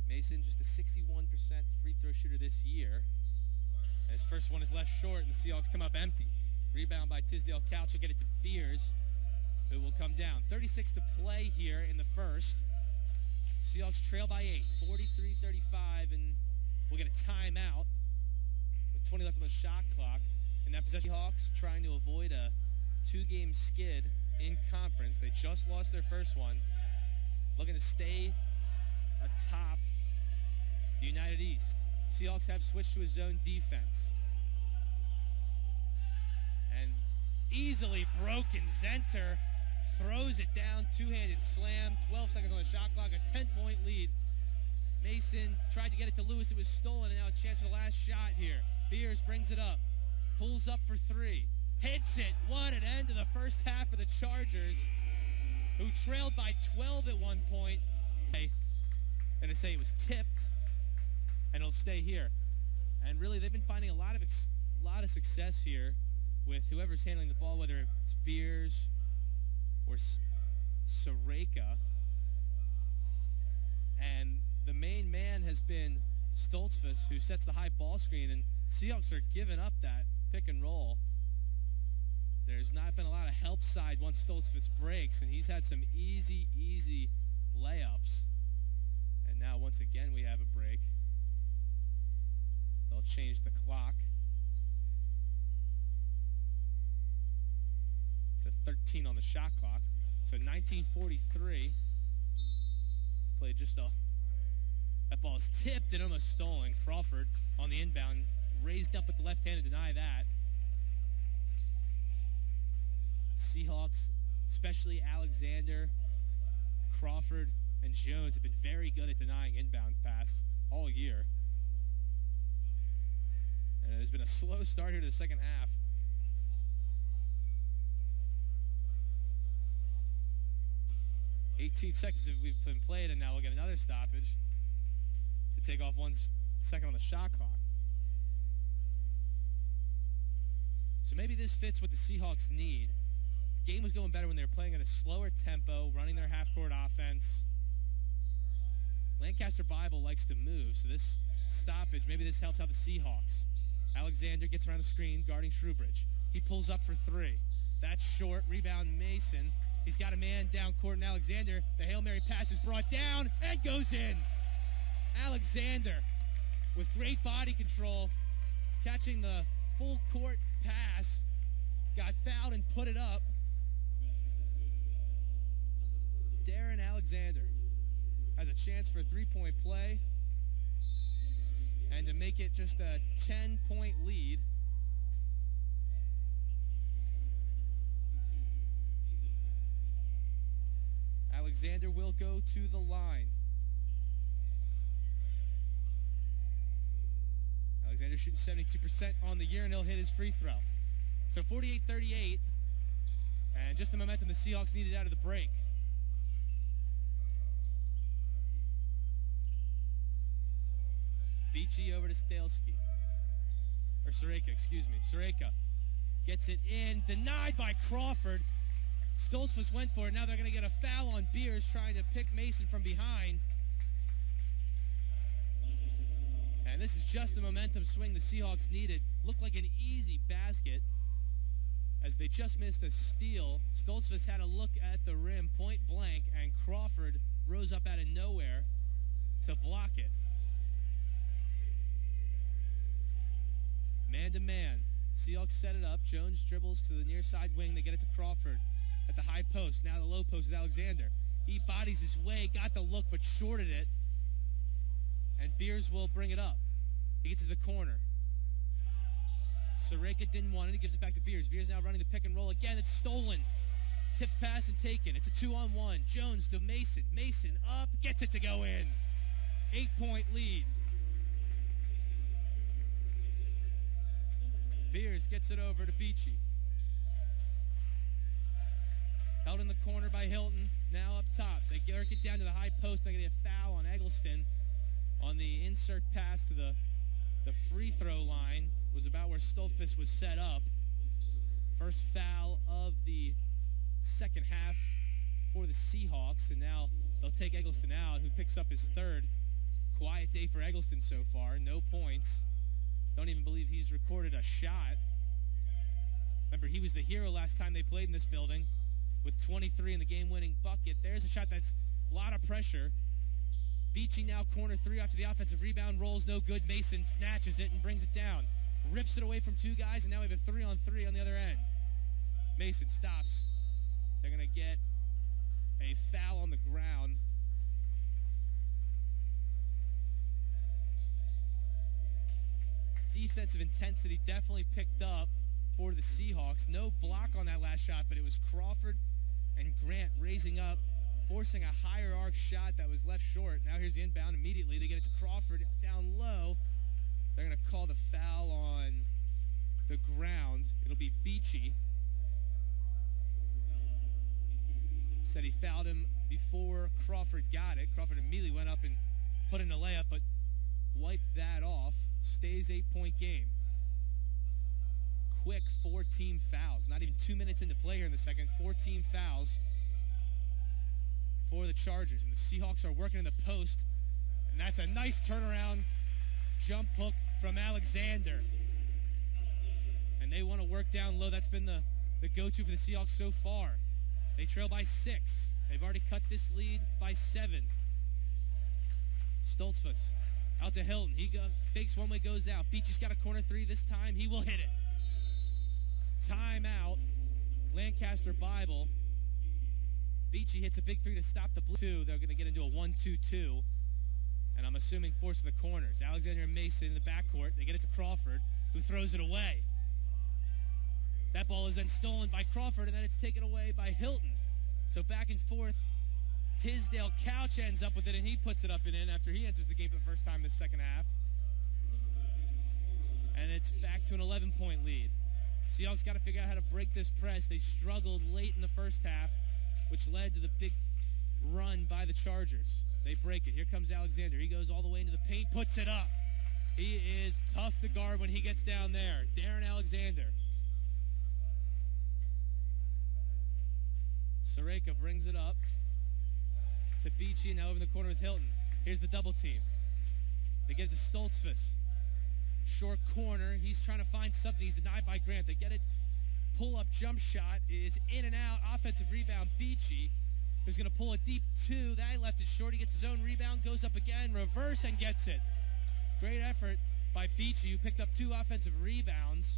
Mason just a 61% free throw shooter this year. And his first one is left short, and the Seahawks come up empty. Rebound by Tisdale Couch. Will get it to Beers. It will come down. 36 to play here in the first. Seahawks trail by 8, 43-35, and we'll get a timeout with 20 left on the shot clock. In that possession, Seahawks trying to avoid a 2-game skid in conference. They just lost their first one. Looking to stay atop the United East. Seahawks have switched to a zone defense. And easily broken. Zenter throws it down, two-handed slam, 12 seconds on the shot clock, a 10-point lead. Mason tried to get it to Lewis. It was stolen, and now a chance for the last shot here. Beers brings it up, pulls up for 3, hits it. What an end to the first half of the Chargers, who trailed by 12 at one point. And to say it was tipped, and it'll stay here. And really, they've been finding a lot of success here with whoever's handling the ball, whether it's Beers or Soreka. And the main man has been Stoltzfus, who sets the high ball screen, and Seahawks are giving up that pick and roll. There's not been a lot of help side once Stoltzfus breaks, and he's had some easy layups. And now once again we have a break. They'll change the clock to 13 on the shot clock. So 19:43. Played just that ball is tipped and almost stolen. Crawford on the inbound, raised up with the left hand to deny that. Seahawks, especially Alexander, Crawford, and Jones have been very good at denying inbound pass all year. And there's been a slow start here to the second half. "18 seconds we've been played, and now we'll get another stoppage to take off 1 second on the shot clock. So maybe this fits what the Seahawks need. The game was going better when they were playing at a slower tempo, running their half-court offense. Lancaster Bible likes to move, so this stoppage, maybe this helps out the Seahawks. Alexander gets around the screen, guarding Shrewbridge. He pulls up for 3. That's short. Rebound Mason. He's got a man down court, and Alexander, the Hail Mary pass is brought down and goes in. Alexander, with great body control, catching the full court pass, got fouled and put it up. Darren Alexander has a chance for a 3-point play and to make it just a 10-point lead. Alexander will go to the line. Alexander shooting 72% on the year, and he'll hit his free throw. So 48-38, and just the momentum the Seahawks needed out of the break. Beachy over to Stalesky. Or Sareka, excuse me. Sareka gets it in, denied by Crawford. Stoltzfus went for it. Now they're going to get a foul on Beers, trying to pick Mason from behind. And this is just the momentum swing the Seahawks needed. Looked like an easy basket as they just missed a steal. Stoltzfus had a look at the rim, point blank, and Crawford rose up out of nowhere to block it. Man-to-man. Seahawks set it up. Jones dribbles to the near side wing. They get it to Crawford at the high post. Now the low post is Alexander. He bodies his way, got the look, but shorted it. And Beers will bring it up. He gets to the corner. Sareka didn't want it. He gives it back to Beers. Beers now running the pick and roll again. It's stolen. Tipped pass and taken. It's a 2-on-1. Jones to Mason. Mason up. Gets it to go in. 8-point lead. Beers gets it over to Beachy. Held in the corner by Hilton. Now up top. They work it down to the high post. They're going to get a foul on Eggleston on the insert pass to the free throw line. Was about where Stoltzfus was set up. First foul of the second half for the Seahawks. And now they'll take Eggleston out, who picks up his third. Quiet day for Eggleston so far. No points. Don't even believe he's recorded a shot. Remember, he was the hero last time they played in this building with 23 in the game-winning bucket. There's a shot that's a lot of pressure. Beachy now corner three after the offensive rebound. Rolls no good. Mason snatches it and brings it down. Rips it away from two guys, and now we have a 3-on-3 on the other end. Mason stops. They're going to get a foul on the ground. Defensive intensity definitely picked up for the Seahawks. No block on that last shot, but it was Crawford and Grant raising up, forcing a higher arc shot that was left short. Now here's the inbound immediately. They get it to Crawford down low. They're going to call the foul on the ground. It'll be Beachy. Said he fouled him before Crawford got it. Crawford immediately went up and put in a layup, but wiped that off. Stays 8-point game. Quick 4-team fouls. Not even 2 minutes into play here in the second. 4-team fouls for the Chargers. And the Seahawks are working in the post. And that's a nice turnaround jump hook from Alexander. And they want to work down low. That's been the go-to for the Seahawks so far. They trail by 6. They've already cut this lead by 7. Stoltzfus out to Hilton. He fakes one way, goes out. Beachy's got a corner three this time. He will hit it. Timeout. Lancaster Bible. Beachy hits a big three to stop the blue. They're going to get into a 1-2-2. And I'm assuming force the corners. Alexander and Mason in the backcourt. They get it to Crawford, who throws it away. That ball is then stolen by Crawford, and then it's taken away by Hilton. So back and forth. Tisdale Couch ends up with it, and he puts it up and in after he enters the game for the first time in the second half. And it's back to an 11-point lead. Seahawks got to figure out how to break this press. They struggled late in the first half, which led to the big run by the Chargers. They break it. Here comes Alexander. He goes all the way into the paint, puts it up. He is tough to guard when he gets down there. Darren Alexander. Sareka brings it up to Beachy, now over in the corner with Hilton. Here's the double team. They get it to Stoltzfus. Short corner. He's trying to find something. He's denied by Grant. They get it. Pull-up jump shot is in and out. Offensive rebound. Beachy, who's going to pull a deep two. That left it short. He gets his own rebound, goes up again, reverse, and gets it. Great effort by Beachy, who picked up 2 offensive rebounds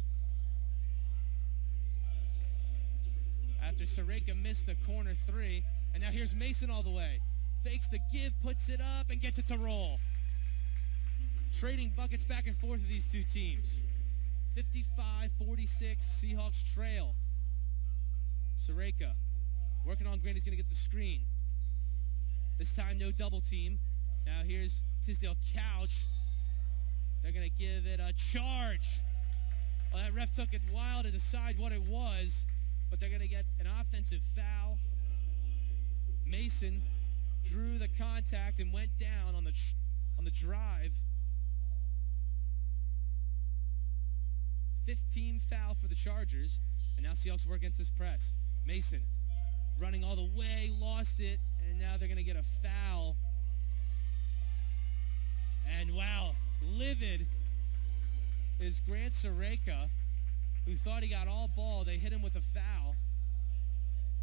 after Sareka missed a corner 3. And now here's Mason all the way. Fakes the give, puts it up, and gets it to roll. Trading buckets back and forth of these two teams. 55-46, Seahawks trail. Sareka working on Grant. He's going to get the screen. This time no double team. Now here's Tisdale Couch. They're going to give it a charge. Well, that ref took it a while to decide what it was, but they're going to get an offensive foul. Mason drew the contact and went down on the drive. 15 foul for the Chargers, and now Seahawks work against this press. Mason running all the way, lost it, and now they're going to get a foul. And wow, livid is Grant Sareka, who thought he got all ball. They hit him with a foul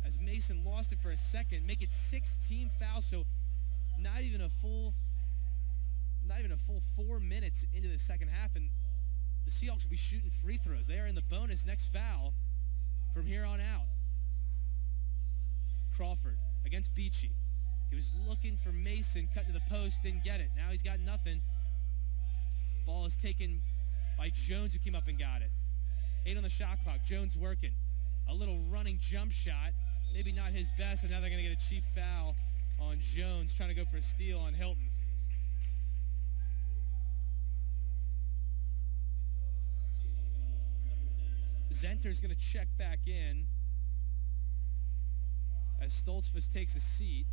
as Mason lost it for a second, make it 16 fouls, so not even a full 4 minutes into the second half, and the Seahawks will be shooting free throws. They are in the bonus next foul from here on out. Crawford against Beachy. He was looking for Mason, cut to the post, didn't get it. Now he's got nothing. Ball is taken by Jones, who came up and got it. 8 on the shot clock. Jones working. A little running jump shot. Maybe not his best, and now they're going to get a cheap foul on Jones, trying to go for a steal on Hilton. Zenter's going to check back in as Stoltzfus takes a seat.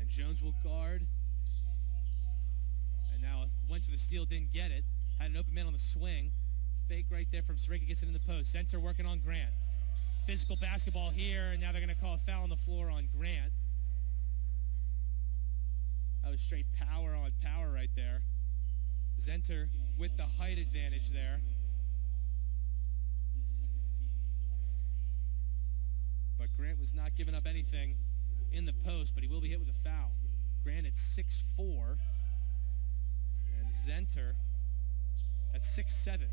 And Jones will guard. And now went for the steal, didn't get it. Had an open man on the swing. Fake right there from Sareka, gets it in the post. Zenter working on Grant. Physical basketball here, and now they're going to call a foul on the floor on Grant. That was straight power on power right there. Zenter with the height advantage there. But Grant was not giving up anything in the post, but he will be hit with a foul. Grant at 6'4", and Zenter at 6'7".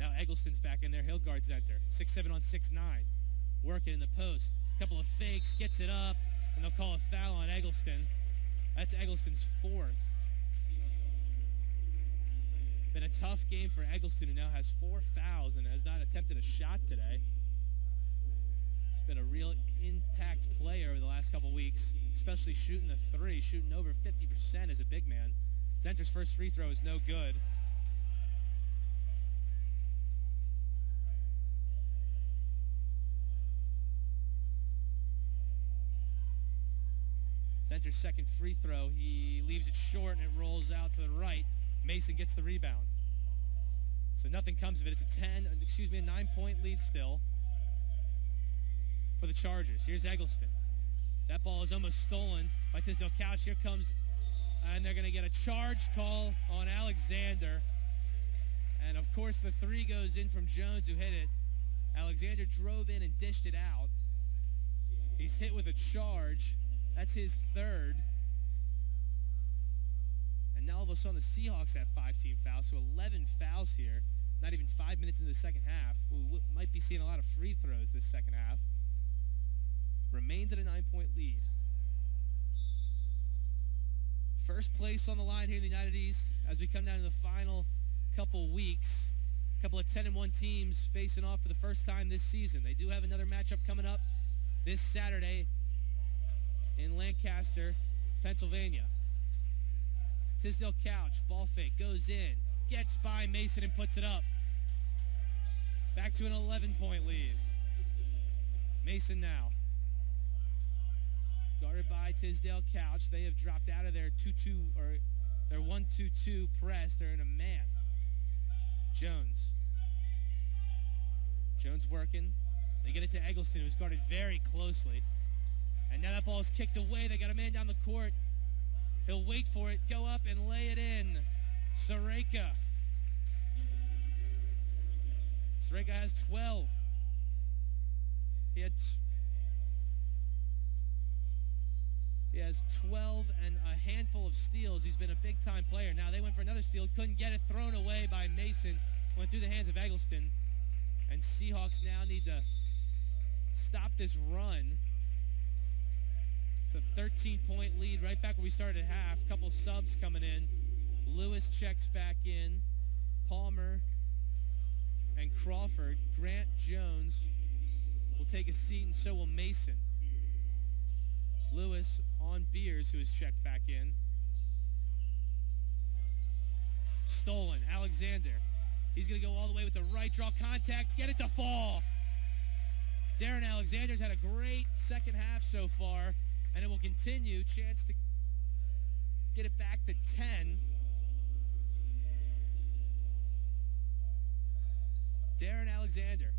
Now Eggleston's back in there. He'll guard Zenter. 6'7" on 6'9". Working in the post. Couple of fakes, gets it up, and they'll call a foul on Eggleston. That's Eggleston's 4th. Been a tough game for Eggleston, who now has 4 fouls and has not attempted a shot today. He's been a real impact player over the last couple weeks, especially shooting the 3, shooting over 50% as a big man. Zenter's first free throw is no good. Zenter's second free throw, he leaves it short and it rolls out to the right. Mason gets the rebound. So nothing comes of it. It's a 9-point lead still for the Chargers. Here's Eggleston. That ball is almost stolen by Tisdale Couch. Here comes, and they're going to get a charge call on Alexander. And of course the 3 goes in from Jones, who hit it. Alexander drove in and dished it out. He's hit with a charge. That's his 3rd. And now all of a sudden the Seahawks have 5 team fouls, so 11 fouls here. Not even 5 minutes into the second half. We might be seeing a lot of free throws this second half. Remains at a 9-point lead. First place on the line here in the United East as we come down to the final couple weeks. A couple of 10-1 teams facing off for the first time this season. They do have another matchup coming up this Saturday in Lancaster, Pennsylvania. Tisdale Couch, ball fake, goes in, gets by Mason and puts it up. Back to an 11-point lead. Mason now. Guarded by Tisdale Couch. They have dropped out of their 2-2, or their 1-2-2 press. They're in a man. Jones. Jones working. They get it to Eggleston, who's guarded very closely. And now that ball is kicked away. They got a man down the court. He'll wait for it, go up and lay it in. Sareka. Sareka has 12. He has 12 and a handful of steals. He's been a big-time player. Now they went for another steal, couldn't get it, thrown away by Mason. Went through the hands of Eggleston. And Seahawks now need to stop this run. It's a 13-point lead right back where we started at half. Couple subs coming in. Lewis checks back in. Palmer and Crawford. Grant Jones will take a seat, and so will Mason. Lewis on Beers, who is checked back in. Stolen. Alexander. He's going to go all the way with the right, draw contact, get it to fall. Darren Alexander's had a great second half so far, and it will continue. Chance to get it back to 10. Darren Alexander.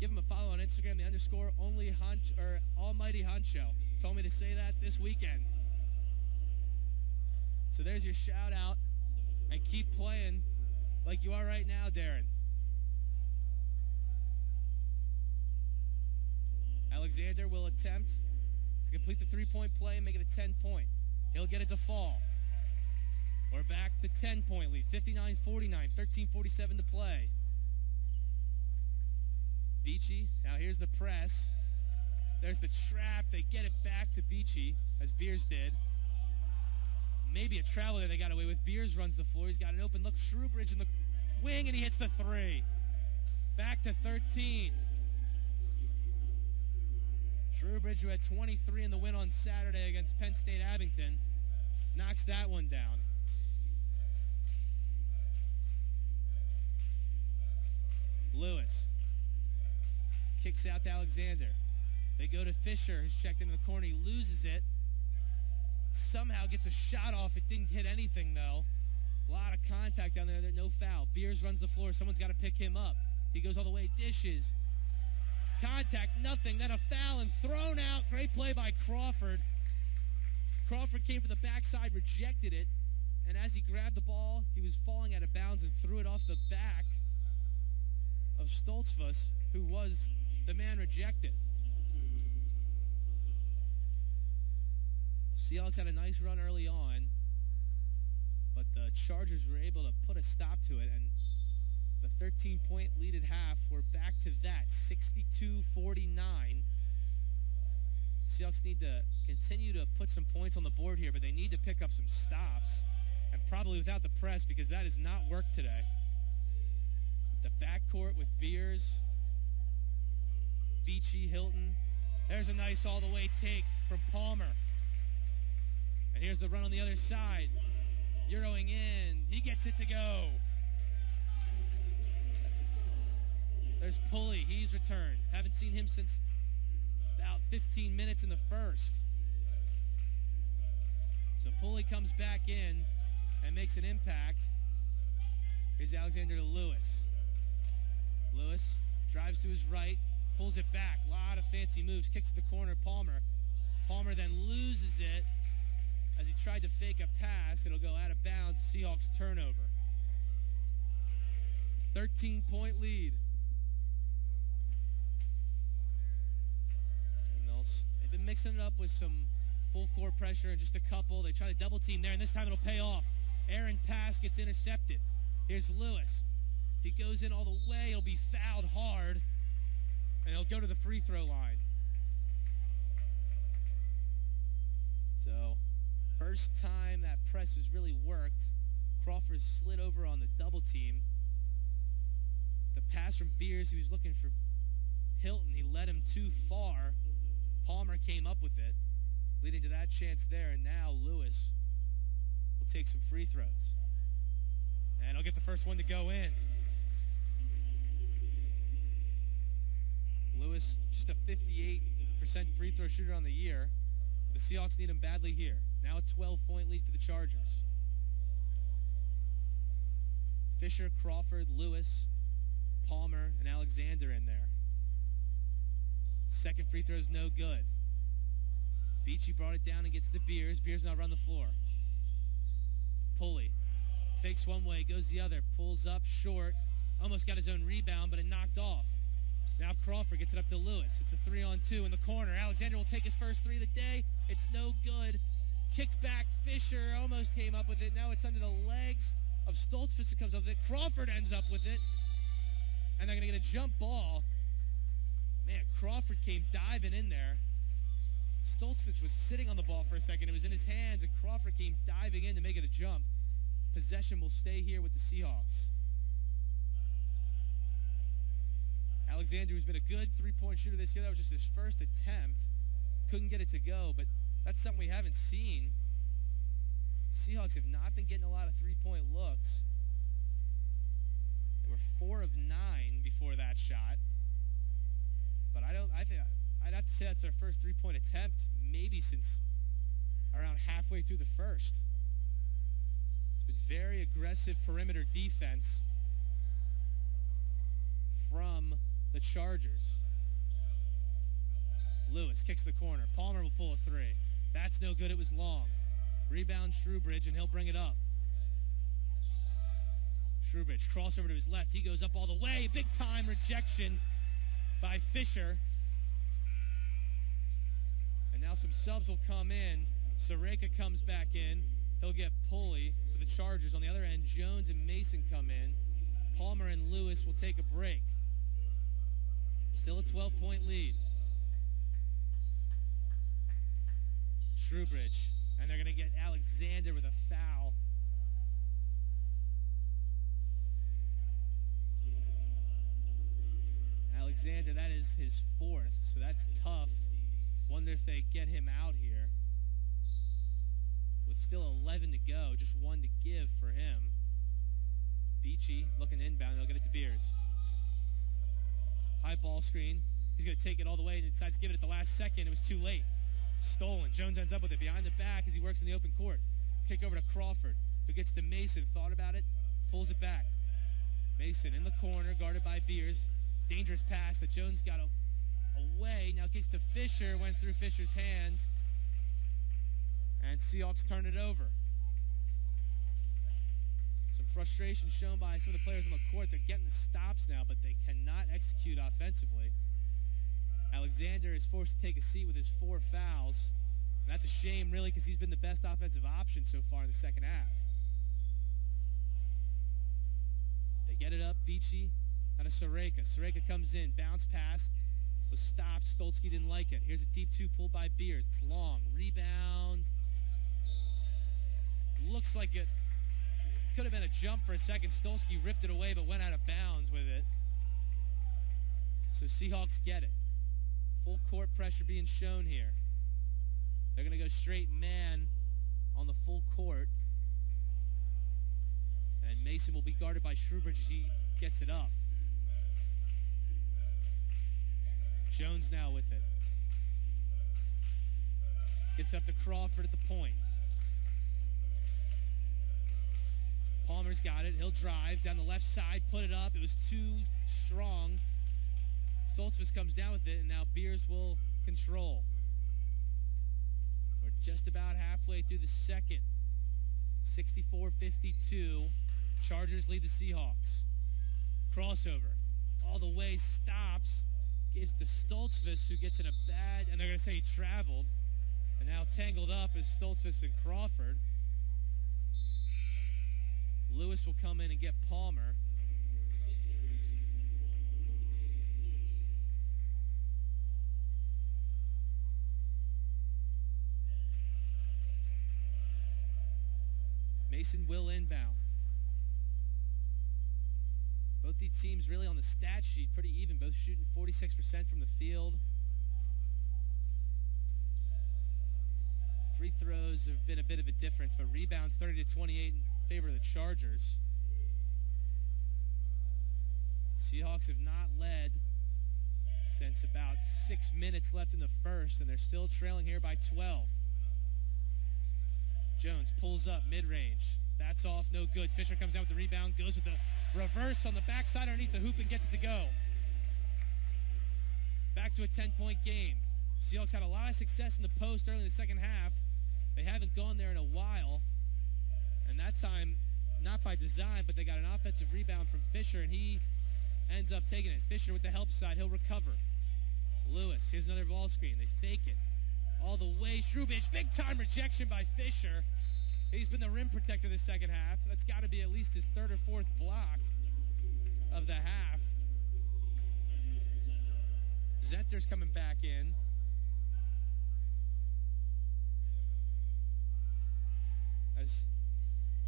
Give him a follow on Instagram, the Almighty Honcho. Told me to say that this weekend. So there's your shout out, and keep playing like you are right now, Darren. Alexander will attempt to complete the three-point play and make it a 10-point. He'll get it to fall. We're back to 10-point lead, 59-49, 13:47 to play. Beachy, now here's the press. There's the trap. They get it back to Beachy, as Beers did. Maybe a travel there they got away with. Beers runs the floor. He's got an open look. Shrewbridge in the wing, and he hits the three. Back to 13. Shrewbridge, who had 23 in the win on Saturday against Penn State Abington, knocks that one down. Lewis kicks out to Alexander. They go to Fisher, who's checked into the corner. He loses it. Somehow gets a shot off. It didn't hit anything, though. A lot of contact down there. No foul. Beers runs the floor. Someone's got to pick him up. He goes all the way. Dishes. Contact, nothing. Then a foul and thrown out. Great play by Crawford. Crawford came from the backside, rejected it. And as he grabbed the ball, he was falling out of bounds and threw it off the back of Stoltzfus, who was the man rejected. Seahawks had a nice run early on, but the Chargers were able to put a stop to it, and the 13-point lead at half, we're back to that, 62-49. Seahawks need to continue to put some points on the board here, but they need to pick up some stops, and probably without the press, because that has not worked today. The backcourt with Beers, Beachy, Hilton. There's a nice all-the-way take from Palmer. And here's the run on the other side. Euroing in. He gets it to go. There's Pulley. He's returned. Haven't seen him since about 15 minutes in the first. So Pulley comes back in and makes an impact. Here's Alexander to Lewis. Lewis drives to his right, pulls it back. A lot of fancy moves. Kicks to the corner. Palmer. Palmer then loses it. As he tried to fake a pass, it'll go out of bounds. Seahawks turnover. 13-point lead. And they've been mixing it up with some full court pressure and just a couple. They try to double team there, and this time it'll pay off. Aaron pass gets intercepted. Here's Lewis. He goes in all the way. He'll be fouled hard, and he'll go to the free throw line. So, first time that press has really worked. Crawford slid over on the double team. The pass from Beers, he was looking for Hilton. He led him too far. Palmer came up with it, leading to that chance there. And now Lewis will take some free throws. And he'll get the first one to go in. Lewis, just a 58% free throw shooter on the year. The Seahawks need him badly here. Now a 12-point lead for the Chargers. Fisher, Crawford, Lewis, Palmer, and Alexander in there. Second free throw is no good. Beachy brought it down and gets to Beers. Beers now run the floor. Pulley fakes one way, goes the other, pulls up short. Almost got his own rebound, but it knocked off. Now Crawford gets it up to Lewis. It's a 3-on-2 in the corner. Alexander will take his first three of the day. It's no good. Kicks back. Fisher almost came up with it. Now it's under the legs of Stoltzfus who comes up with it. Crawford ends up with it. And they're going to get a jump ball. Man, Crawford came diving in there. Stoltzfus was sitting on the ball for a second. It was in his hands, and Crawford came diving in to make it a jump. Possession will stay here with the Seahawks. Alexander, who's been a good three-point shooter this year, that was just his first attempt. Couldn't get it to go, but that's something we haven't seen. Seahawks have not been getting a lot of three-point looks. They were 4 of 9 before that shot. But I think I'd have to say that's their first three-point attempt, maybe since around halfway through the first. It's been very aggressive perimeter defense from the Chargers. Lewis kicks the corner. Palmer will pull a three. That's no good. It was long. Rebound Shrewbridge, and he'll bring it up. Shrewbridge, crossover to his left. He goes up all the way. Big time rejection by Fisher. And now some subs will come in. Sareka comes back in. He'll get Pulley for the Chargers. On the other end, Jones and Mason come in. Palmer and Lewis will take a break. Still a 12-point lead. Shrewbridge. And they're going to get Alexander with a foul. Alexander, that is his 4th, so that's tough. Wonder if they get him out here. With still 11 to go, just 1 to give for him. Beachy looking inbound, they'll get it to Beers. High ball screen. He's going to take it all the way and decides to give it at the last second. It was too late. Stolen. Jones ends up with it behind the back as he works in the open court. Kick over to Crawford, who gets to Mason. Thought about it, pulls it back. Mason in the corner, guarded by Beers. Dangerous pass that Jones got away. Now gets to Fisher, went through Fisher's hands. And Seahawks turn it over. Some frustration shown by some of the players on the court. They're getting the stops now, but they cannot execute offensively. Alexander is forced to take a seat with his 4 fouls. And that's a shame, really, because he's been the best offensive option so far in the second half. They get it up. Beachy out of Sareka. Sareka comes in. Bounce pass was stopped. Stolsky didn't like it. Here's a deep 2 pulled by Beers. It's long. Rebound. Looks like it could have been a jump for a second. Stolsky ripped it away but went out of bounds with it. So Seahawks get it. Full court pressure being shown here. They're going to go straight man on the full court. And Mason will be guarded by Shrewbridge as he gets it up. Jones now with it. Gets up to Crawford at the point. Palmer's got it. He'll drive down the left side, put it up. It was too strong. Stoltzfus comes down with it, and now Beers will control. We're just about halfway through the second. 64-52. Chargers lead the Seahawks. Crossover. All the way, stops. Gives to Stoltzfus, who gets in a bad, and they're going to say he traveled. And now tangled up is Stoltzfus and Crawford. Lewis will come in and get Palmer. Mason will inbound. Both these teams really on the stat sheet pretty even, both shooting 46% from the field. Free throws have been a bit of a difference, but rebounds 30-28 in favor of the Chargers. Seahawks have not led since about 6 minutes left in the first, and they're still trailing here by 12. Jones pulls up mid-range. That's off, no good. Fisher comes down with the rebound, goes with the reverse on the backside underneath the hoop and gets it to go. Back to a 10-point game. Seahawks had a lot of success in the post early in the second half. They haven't gone there in a while. And that time, not by design, but they got an offensive rebound from Fisher, and he ends up taking it. Fisher with the help side, he'll recover. Lewis, here's another ball screen. They fake it all the way. Shrewbridge, big time rejection by Fisher. He's been the rim protector this second half. That's got to be at least his 3rd or 4th block of the half. Zenter's coming back in. As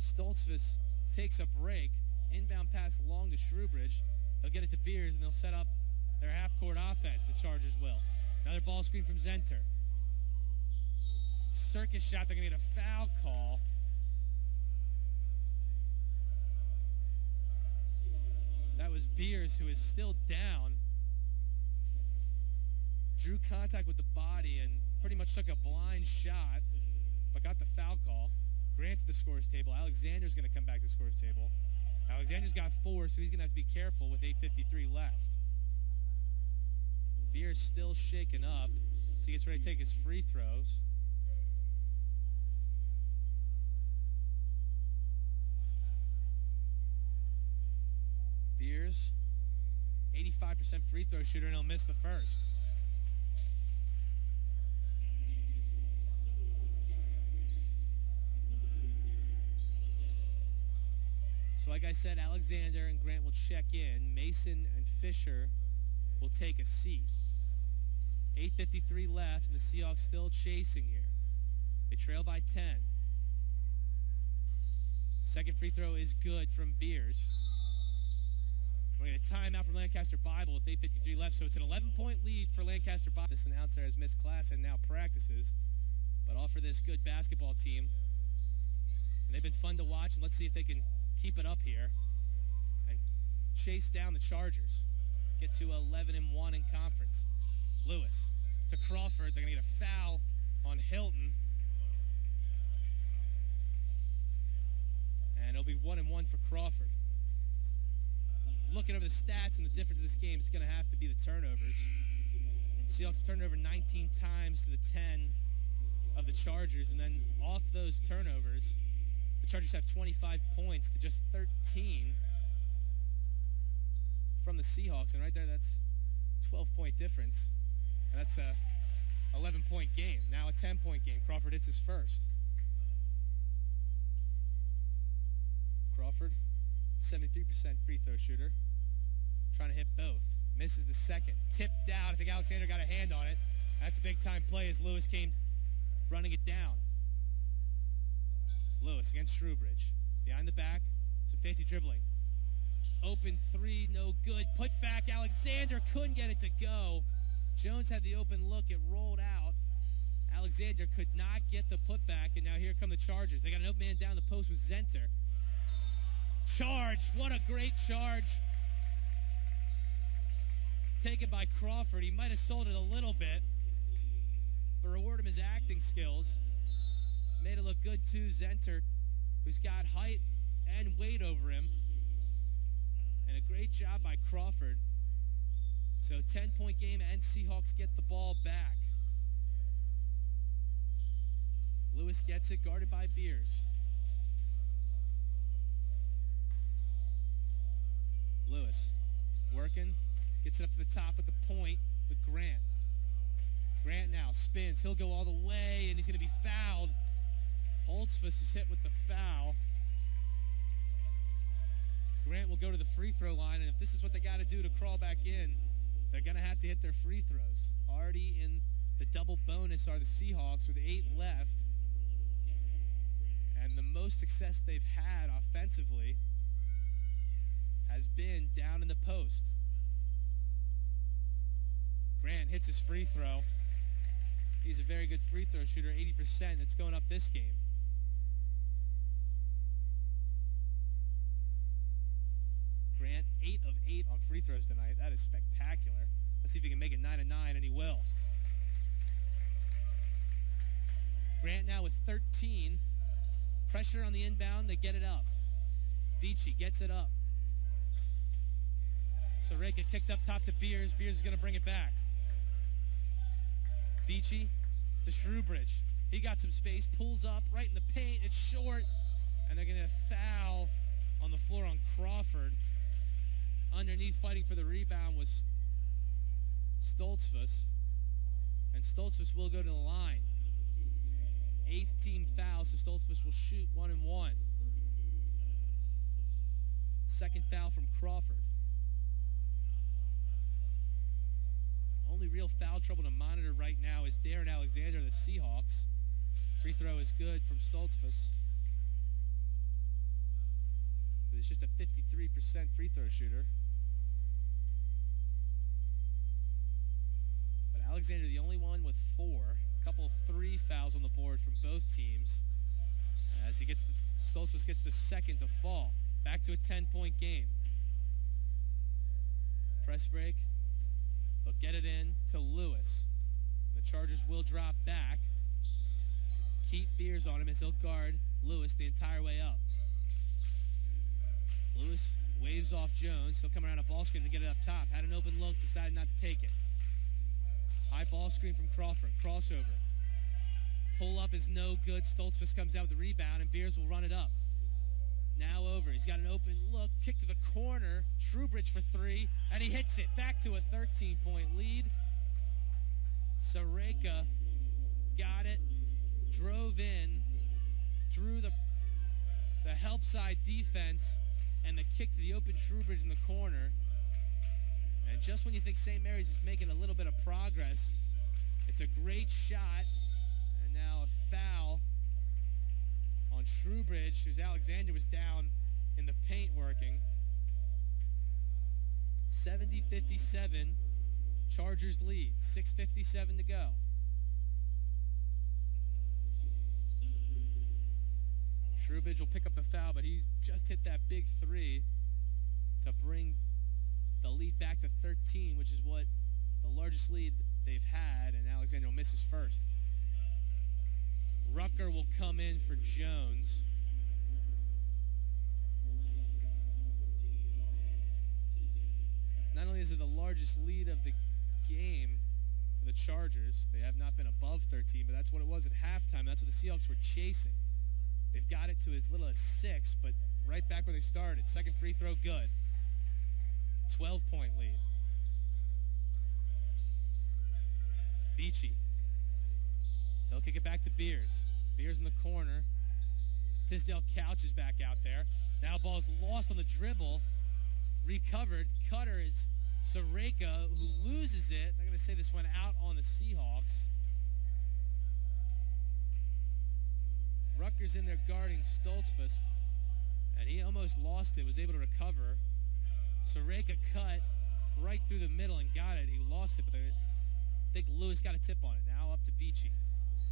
Stoltzfus takes a break. Inbound pass long to Shrewbridge. They'll get it to Beers, and they'll set up their half-court offense, the Chargers will. Another ball screen from Zenter. Circus shot, they're going to get a foul call. That was Beers, who is still down. Drew contact with the body and pretty much took a blind shot, but got the foul call. Grant to the scores table. Alexander's going to come back to the scores table. Alexander's got 4, so he's going to have to be careful with 8:53 left. Beers still shaken up, so he gets ready to take his free throws. Beers, 85% free throw shooter, and he'll miss the first. So like I said, Alexander and Grant will check in. Mason and Fisher will take a seat. 8:53 left, and the Seahawks still chasing here. They trail by 10. Second free throw is good from Beers. We're going to timeout from Lancaster Bible with 8:53 left, so it's an 11-point lead for Lancaster Bible. This announcer has missed class and now practices, but all for this good basketball team. And they've been fun to watch, and let's see if they can keep it up here and chase down the Chargers. Get to 11-1 in conference. Lewis to Crawford. They're going to get a foul on Hilton. And it'll be 1-1 for Crawford. Looking over the stats and the difference of this game, it's going to have to be the turnovers. Seahawks turned over 19 times to the 10 of the Chargers, and then off those turnovers, the Chargers have 25 points to just 13 from the Seahawks, and right there, that's a 12-point difference, and that's a 11-point game. Now a 10-point game. Crawford hits his first. Crawford, 73% free throw shooter, trying to hit both. Misses the second. Tipped out. I think Alexander got a hand on it. That's a big-time play as Lewis came running it down. Lewis against Shrewbridge. Behind the back, some fancy dribbling. Open three, no good. Put back, Alexander couldn't get it to go. Jones had the open look, it rolled out. Alexander could not get the putback, and now here come the Chargers. They got an open man down the post with Zenter. Charge, what a great charge. Taken by Crawford. He might have sold it a little bit, but reward him his acting skills. Made it look good too. Zenter, who's got height and weight over him. And a great job by Crawford. So 10-point game, and Seahawks get the ball back. Lewis gets it, guarded by Beers. Lewis working, gets it up to the top with the point with Grant. Grant now spins, he'll go all the way, and he's going to be fouled. Holtzfuss is hit with the foul. Grant will go to the free throw line, and if this is what they got to do to crawl back in, they're going to have to hit their free throws. Already in the double bonus are the Seahawks with 8 left. And the most success they've had offensively has been down in the post. Grant hits his free throw. He's a very good free throw shooter, 80%. It's going up this game. Grant, 8 of 8 on free throws tonight. That is spectacular. Let's see if he can make it 9 of 9, and he will. Grant now with 13. Pressure on the inbound, they get it up. Beachy gets it up. Soreka kicked up top to Beers. Beers is going to bring it back. Beachy to Shrewbridge. He got some space, pulls up right in the paint. It's short, and they're going to foul on the floor on Crawford. Underneath fighting for the rebound was Stoltzfus, and Stoltzfus will go to the line. 8th team foul, so Stoltzfus will shoot 1 and 1. Second foul from Crawford. Only real foul trouble to monitor right now is Darren Alexander of the Seahawks. Free throw is good from Stoltzfus. But he's just a 53% free throw shooter. Alexander, the only one with 4. A couple 3 fouls on the board from both teams. As Stoltzfus gets the second to fall. Back to a 10-point game. Press break. They'll get it in to Lewis. The Chargers will drop back. Keep Beers on him as he'll guard Lewis the entire way up. Lewis waves off Jones. He'll come around a ball screen to get it up top. Had an open look, decided not to take it. High ball screen from Crawford. Crossover. Pull up is no good. Stoltzfus comes out with the rebound, and Beers will run it up. Now over. He's got an open look. Kick to the corner. Trubridge for 3, and he hits it. Back to a 13-point lead. Sareka got it. Drove in. Drew the help side defense, and the kick to the open Trubridge in the corner. And just when you think St. Mary's is making a little bit of progress, it's a great shot. And now a foul on Trubridge, whose Alexander was down in the paint working. 70-57, Chargers lead. 6:57 to go. Trubridge will pick up the foul, but he's just hit that big 3 to bring the lead back to 13, which is what the largest lead they've had, and Alexander will miss his first. Rucker will come in for Jones. Not only is it the largest lead of the game for the Chargers, they have not been above 13, but that's what it was at halftime. That's what the Seahawks were chasing. They've got it to as little as 6, but right back where they started. Second free throw, good. 12-point lead. Beachy. He'll kick it back to Beers. Beers in the corner. Tisdale Couch is back out there. Now ball's lost on the dribble. Recovered. Cutter is Sareka, who loses it. I'm going to say this went out on the Seahawks. Rutgers in there guarding Stoltzfus, and he almost lost it, was able to recover. Sareka cut right through the middle and got it. He lost it, but I think Lewis got a tip on it. Now up to Beachy.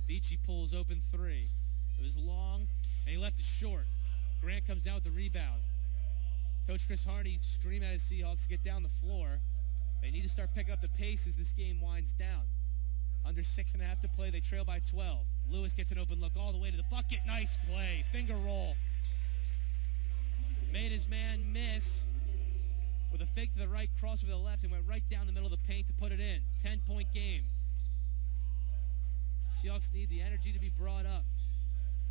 Beachy pulls open 3. It was long, and he left it short. Grant comes down with the rebound. Coach Chris Harney screaming at his Seahawks to get down the floor. They need to start picking up the pace as this game winds down. Under 6.5 to play, they trail by 12. Lewis gets an open look all the way to the bucket. Nice play. Finger roll. Made his man miss with a fake to the right, cross over the left, and went right down the middle of the paint to put it in. 10-point game. Seahawks need the energy to be brought up.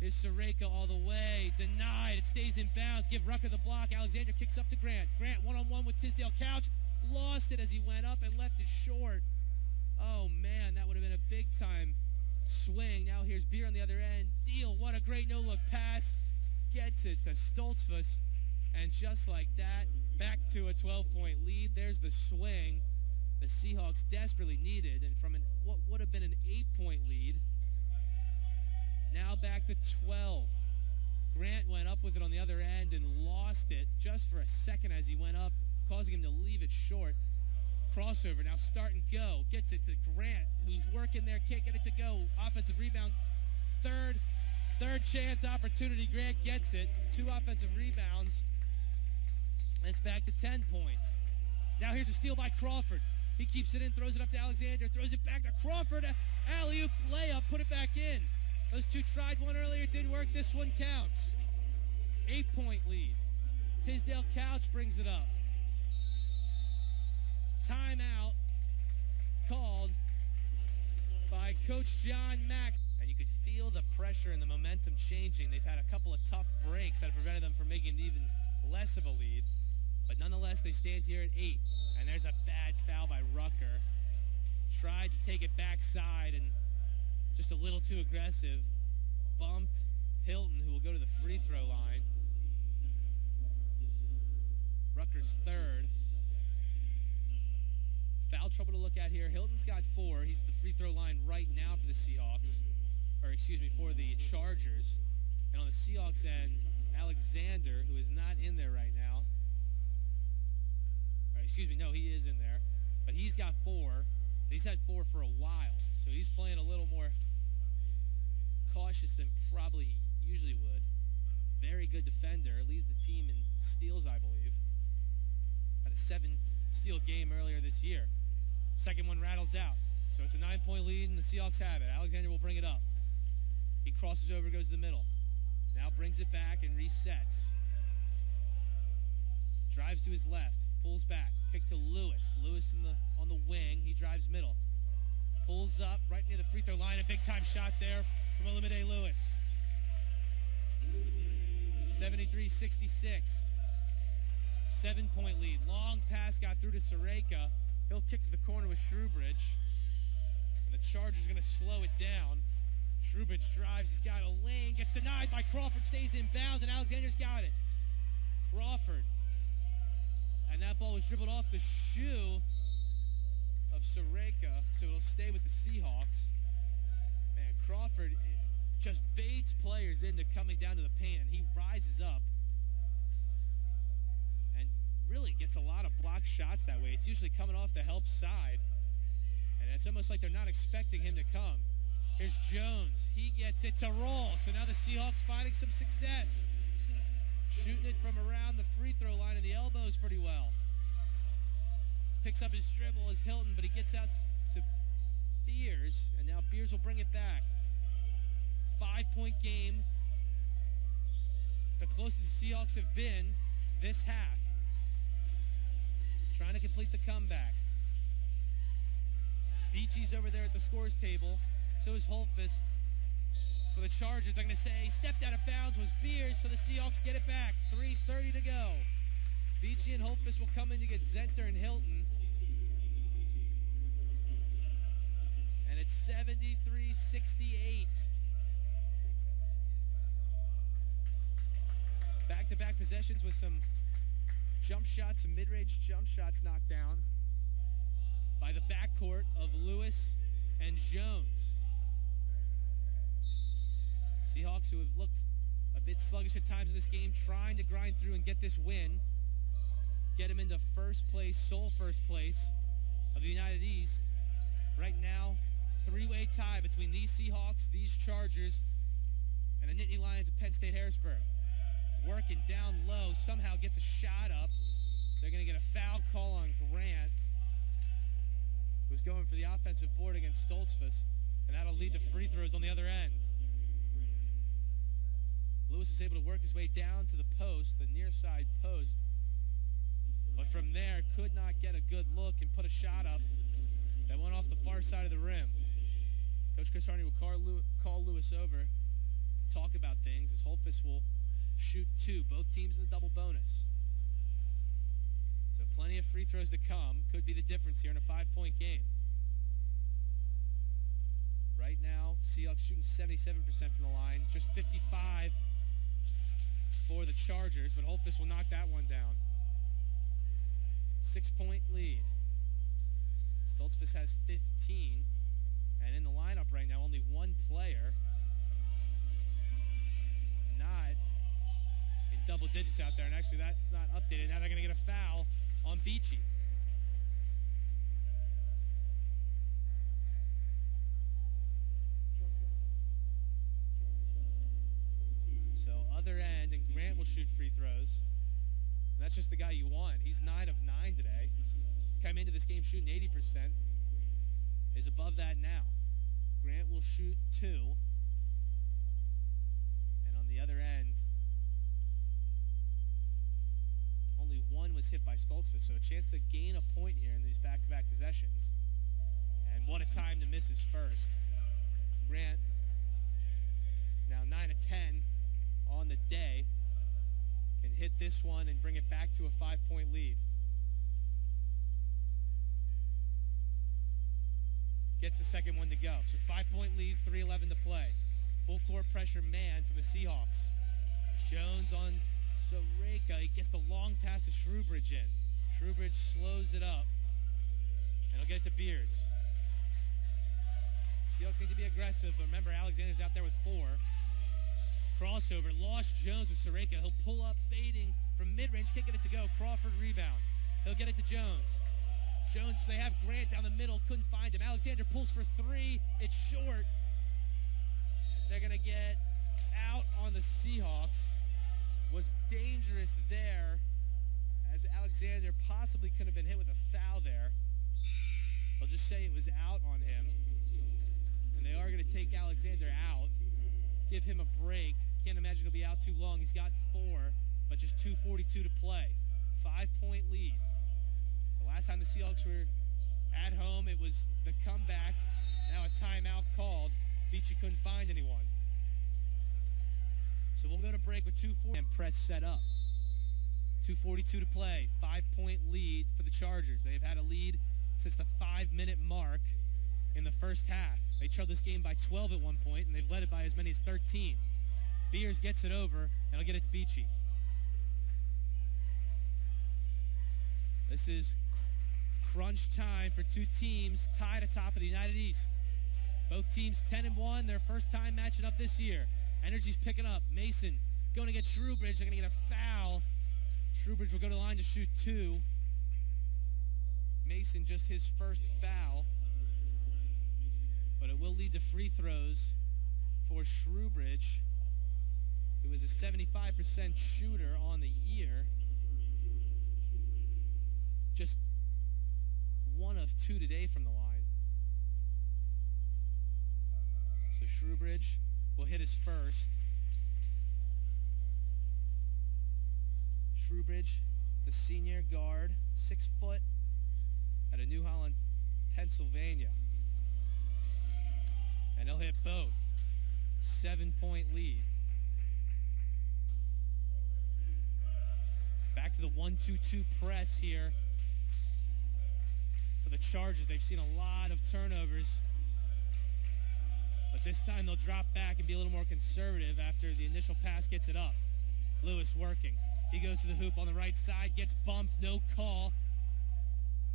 Here's Sareka all the way. Denied. It stays in bounds. Give Rucker the block. Alexander kicks up to Grant. Grant one-on-one with Tisdale Couch. Lost it as he went up and left it short. Oh, man, that would have been a big-time swing. Now here's Beer on the other end. Deal. What a great no-look pass. Gets it to Stoltzfus. And just like that, back to a 12-point lead. There's the swing the Seahawks desperately needed. And from what would have been an 8-point lead, now back to 12. Grant went up with it on the other end and lost it just for a second as he went up, causing him to leave it short. Crossover, now start and go. Gets it to Grant, who's working there, can't get it to go. Offensive rebound, third chance opportunity. Grant gets it. 2 offensive rebounds. And it's back to 10 points. Now here's a steal by Crawford. He keeps it in, throws it up to Alexander, throws it back to Crawford. Alley-oop layup, put it back in. Those 2 tried one earlier, it didn't work. This one counts. 8-point lead. Tisdale Couch brings it up. Timeout called by Coach John Max. And you could feel the pressure and the momentum changing. They've had a couple of tough breaks that have prevented them from making even less of a lead. But nonetheless, they stand here at 8. And there's a bad foul by Rucker. Tried to take it backside and just a little too aggressive. Bumped Hilton, who will go to the free throw line. Rutgers third. Foul trouble to look at here. Hilton's got 4. He's at the free throw line right now for the Seahawks. For the Chargers. And on the Seahawks end, Alexander, who is not in there right now. No, he is in there. But he's got 4. He's had 4 for a while, so he's playing a little more cautious than probably he usually would. Very good defender, leads the team in steals, I believe. Had a 7-steal game earlier this year. Second one rattles out, so it's a 9-point lead, and the Seahawks have it. Alexander will bring it up. He crosses over, goes to the middle. Now brings it back and resets. Drives to his left, pulls back, kick to Lewis. Lewis on the wing, he drives middle. Pulls up right near the free throw line, a big time shot there from Olumide Lewis. 73-66. 7-point lead. Long pass got through to Soreka. He'll kick to the corner with Shrewbridge. And the Chargers going to slow it down. Shrewbridge drives. He's got a lane. Gets denied by Crawford. Stays in bounds, and Alexander's got it. Crawford. And that ball was dribbled off the shoe of Soreka, so it'll stay with the Seahawks. Man, Crawford just baits players into coming down to the paint, and he rises up and really gets a lot of blocked shots that way. It's usually coming off the help side, and it's almost like they're not expecting him to come. Here's Jones. He gets it to roll, so now the Seahawks finding some success. Shooting it from around the free throw line and the elbows pretty well. Picks up his dribble as Hilton, but he gets out to Beers, and now Beers will bring it back. 5-point game. The closest the Seahawks have been this half. Trying to complete the comeback. Beachy's over there at the scores table. So is Holtfus. For the Chargers, they're going to say stepped out of bounds was Beers, so the Seahawks get it back. 3:30 to go. Beachy and Holtfus will come in to get Zenter and Hilton. And it's 73-68. Back-to-back possessions with some jump shots, some mid-range jump shots knocked down by the backcourt of Lewis and Jones. Seahawks, who have looked a bit sluggish at times in this game, trying to grind through and get this win, get them into first place, sole first place of the United East. Right now, 3-way tie between these Seahawks, these Chargers, and the Nittany Lions of Penn State Harrisburg. Working down low, somehow gets a shot up. They're going to get a foul call on Grant, who's going for the offensive board against Stoltzfus, and that'll lead to free throws on the other end. Lewis was able to work his way down to the post, the near side post, but from there could not get a good look and put a shot up that went off the far side of the rim. Coach Chris Harney will call Lewis over to talk about things as Holtfus will shoot 2, both teams in the double bonus. So plenty of free throws to come. Could be the difference here in a 5-point game. Right now, Seahawks shooting 77% from the line, just 55 for the Chargers, but Holtfus will knock that one down. 6-point lead. Stoltzfus has 15, and in the lineup right now, only one player not in double digits out there, and actually that's not updated. Now they're going to get a foul on Beachy. So other end, and Grant will shoot free throws. And that's just the guy you want. He's 9 of 9 today. Came into this game shooting 80%. Is above that now. Grant will shoot 2. And on the other end, only 1 was hit by Stoltzfus. So a chance to gain a point here in these back-to-back possessions. And what a time to miss his first. Grant now 9 of 10 on the day, can hit this one and bring it back to a 5-point lead. Gets the second one to go. So 5-point lead, 3:11 to play. Full court pressure man from the Seahawks. Jones on Soreka. He gets the long pass to Shrewbridge in. Shrewbridge slows it up, and he'll get it to Beers. Seahawks need to be aggressive, but remember Alexander's out there with 4. Crossover, lost Jones with Soreka. He'll pull up, fading from mid-range, taking it to go. Crawford rebound. He'll get it to Jones. Jones, they have Grant down the middle, couldn't find him. Alexander pulls for three. It's short. They're going to get out on the Seahawks. Was dangerous there, as Alexander possibly could have been hit with a foul there. I'll just say it was out on him. And they are going to take Alexander out, give him a break. Can't imagine he'll be out too long. He's got 4, but just 2:42 to play. 5-point lead. The last time the Seahawks were at home, it was the comeback. Now a timeout called. Beachy couldn't find anyone. So we'll go to break with 2:40 and press set up. 2:42 to play. 5-point lead for the Chargers. They've had a lead since the 5-minute mark in the first half. They trailed this game by 12 at one point, and they've led it by as many as 13. Beers gets it over, and he'll get it to Beachy. This is crunch time for two teams tied atop of the United East. Both teams 10-1, their first time matching up this year. Energy's picking up. Mason going to get Shrewbridge. They're going to get a foul. Shrewbridge will go to the line to shoot 2. Mason just his first foul. But it will lead to free throws for Shrewbridge, who is a 75% shooter on the year. Just 1 of 2 today from the line. So Shrewbridge will hit his first. Shrewbridge, the senior guard, 6 foot, out of New Holland, Pennsylvania. And he'll hit both. 7-point lead. Back to the 1-2-2 press here for the Chargers. They've seen a lot of turnovers, but this time they'll drop back and be a little more conservative after the initial pass gets it up. Lewis working. He goes to the hoop on the right side, gets bumped, no call.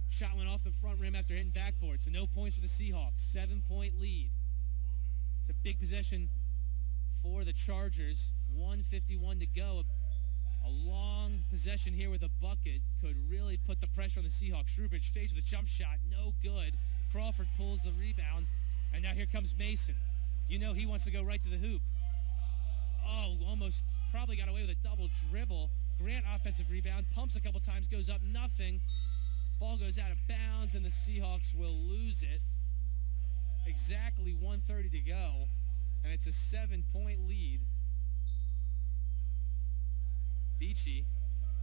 Shot went off the front rim after hitting backboard, so no points for the Seahawks. 7-point lead. It's a big possession for the Chargers. 1:51 to go. A long possession here with a bucket could really put the pressure on the Seahawks. Shrewbridge fades with a jump shot. No good. Crawford pulls the rebound. And now here comes Mason. You know he wants to go right to the hoop. Oh, almost probably got away with a double dribble. Grant offensive rebound. Pumps a couple times. Goes up nothing. Ball goes out of bounds and the Seahawks will lose it. Exactly 1:30 to go. And it's a 7-point lead. Beachy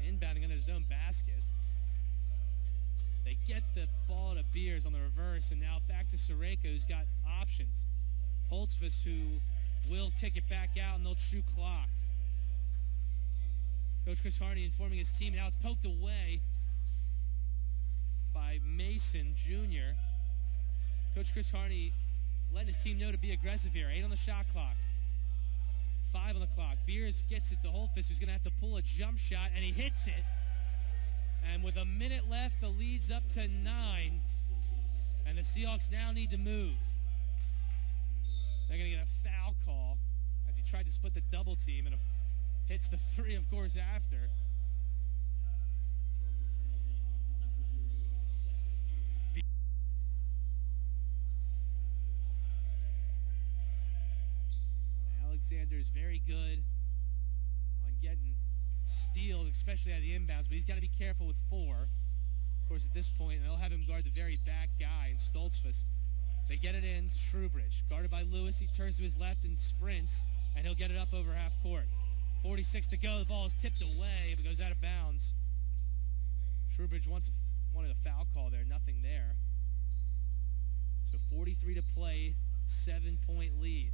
inbounding under his own basket. They get the ball to Beers on the reverse, and now back to Soreka, who's got options. Holtzfuss, who will kick it back out, and they'll chew clock. Coach Chris Harney informing his team. Now it's poked away by Mason Jr. Coach Chris Harney letting his team know to be aggressive here. 8 on the shot clock. 5 on the clock. Beers gets it to Holtzfuss, who's going to have to pull a jump shot, and he hits it. And with a minute left, the lead's up to 9. And the Seahawks now need to move. They're going to get a foul call as he tried to split the double team and hits the 3, of course, after. Alexander is very good on getting steals, especially out of the inbounds, but he's got to be careful with 4. Of course, at this point, they'll have him guard the very back guy in Stoltzfus. They get it in to Shrewbridge. Guarded by Lewis, he turns to his left and sprints, and he'll get it up over half court. 46 to go. The ball is tipped away, but goes out of bounds. Shrewbridge wanted a foul call there. Nothing there. So 43 to play, 7-point lead.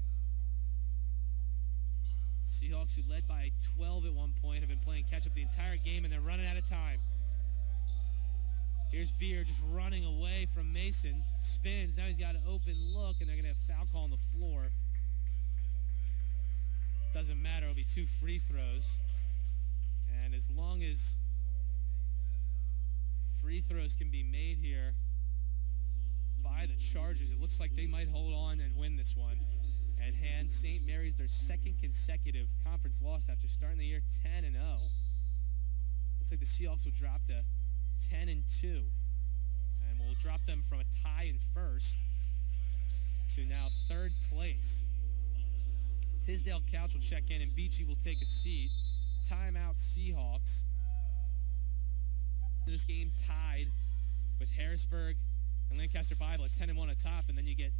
Seahawks, who led by 12 at one point, have been playing catch-up the entire game, and they're running out of time. Here's Beer just running away from Mason. Spins. Now he's got an open look, and they're going to have foul call on the floor. Doesn't matter. It'll be 2 free throws. And as long as free throws can be made here by the Chargers, it looks like they might hold on and win this one. And hand St. Mary's their second consecutive conference loss after starting the year 10-0. Looks like the Seahawks will drop to 10-2. And we'll drop them from a tie in first to now third place. Tisdale Couch will check in, and Beachy will take a seat. Timeout Seahawks. This game tied with Harrisburg and Lancaster Bible at 10-1 atop, and then you get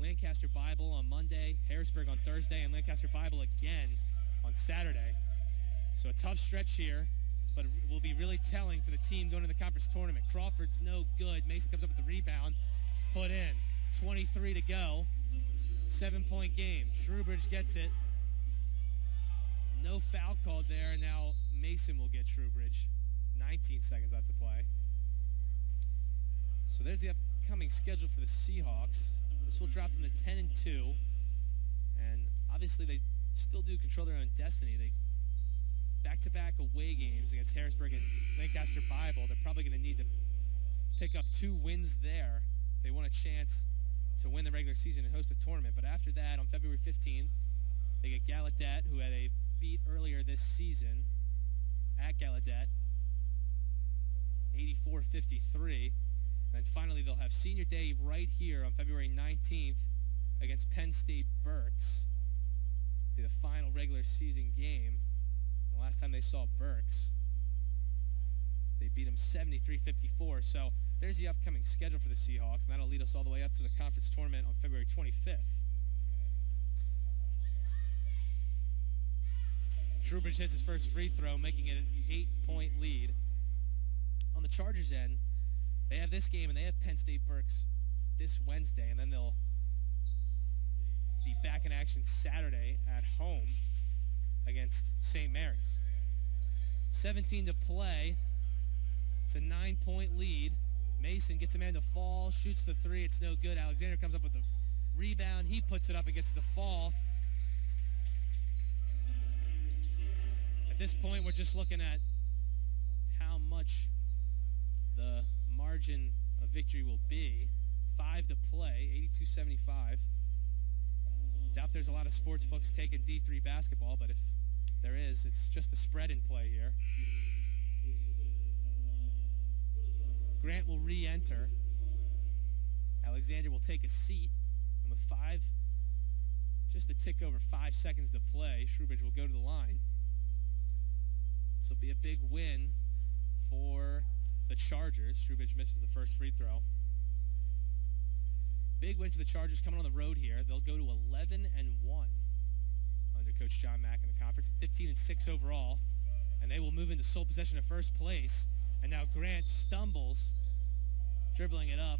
Lancaster Bible on Monday, Harrisburg on Thursday, and Lancaster Bible again on Saturday. So a tough stretch here, but it will be really telling for the team going to the conference tournament. Crawford's no good. Mason comes up with the rebound. Put in. 23 to go. 7-point game. Shrewbridge gets it. No foul called there, and now Mason will get Shrewbridge. 19 seconds left to play. So there's the upcoming schedule for the Seahawks. This will drop them to 10-2. And obviously they still do control their own destiny. They back-to-back away games against Harrisburg and Lancaster Bible. They're probably going to need to pick up 2 wins there. They want a chance to win the regular season and host a tournament. But after that, on February 15th, they get Gallaudet, who had a beat earlier this season at Gallaudet, 84-53. And then finally, they'll have Senior Day right here on February 19th against Penn State Berks. Be the final regular season game. The last time they saw Berks, they beat them 73-54. So there's the upcoming schedule for the Seahawks, and that'll lead us all the way up to the conference tournament on February 25th. Shrewbridge hits his first free throw, making it an 8-point lead. On the Chargers' end, they have this game, and they have Penn State Berks this Wednesday, and then they'll be back in action Saturday at home against St. Mary's. 17 to play. It's a 9-point lead. Mason gets a man to fall, shoots the three. It's no good. Alexander comes up with the rebound. He puts it up and gets it to fall. At this point, we're just looking at how much the margin of victory will be. 5 to play, 82-75. Doubt there's a lot of sports books taking D3 basketball, but if there is, it's just the spread in play here. Grant will re-enter. Alexander will take a seat. And with just a tick over 5 seconds to play, Shrewbridge will go to the line. This will be a big win for the Chargers. Shrewbridge misses the first free throw. Big win for the Chargers coming on the road here. They'll go to 11-1 under Coach John Mack in the conference, 15-6 overall, and they will move into sole possession of first place. And now Grant stumbles, dribbling it up,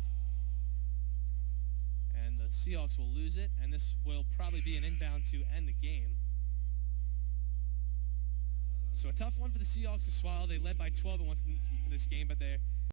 and the Seahawks will lose it, and this will probably be an inbound to end the game. So a tough one for the Seahawks to swallow. They led by 12 in this game, but they're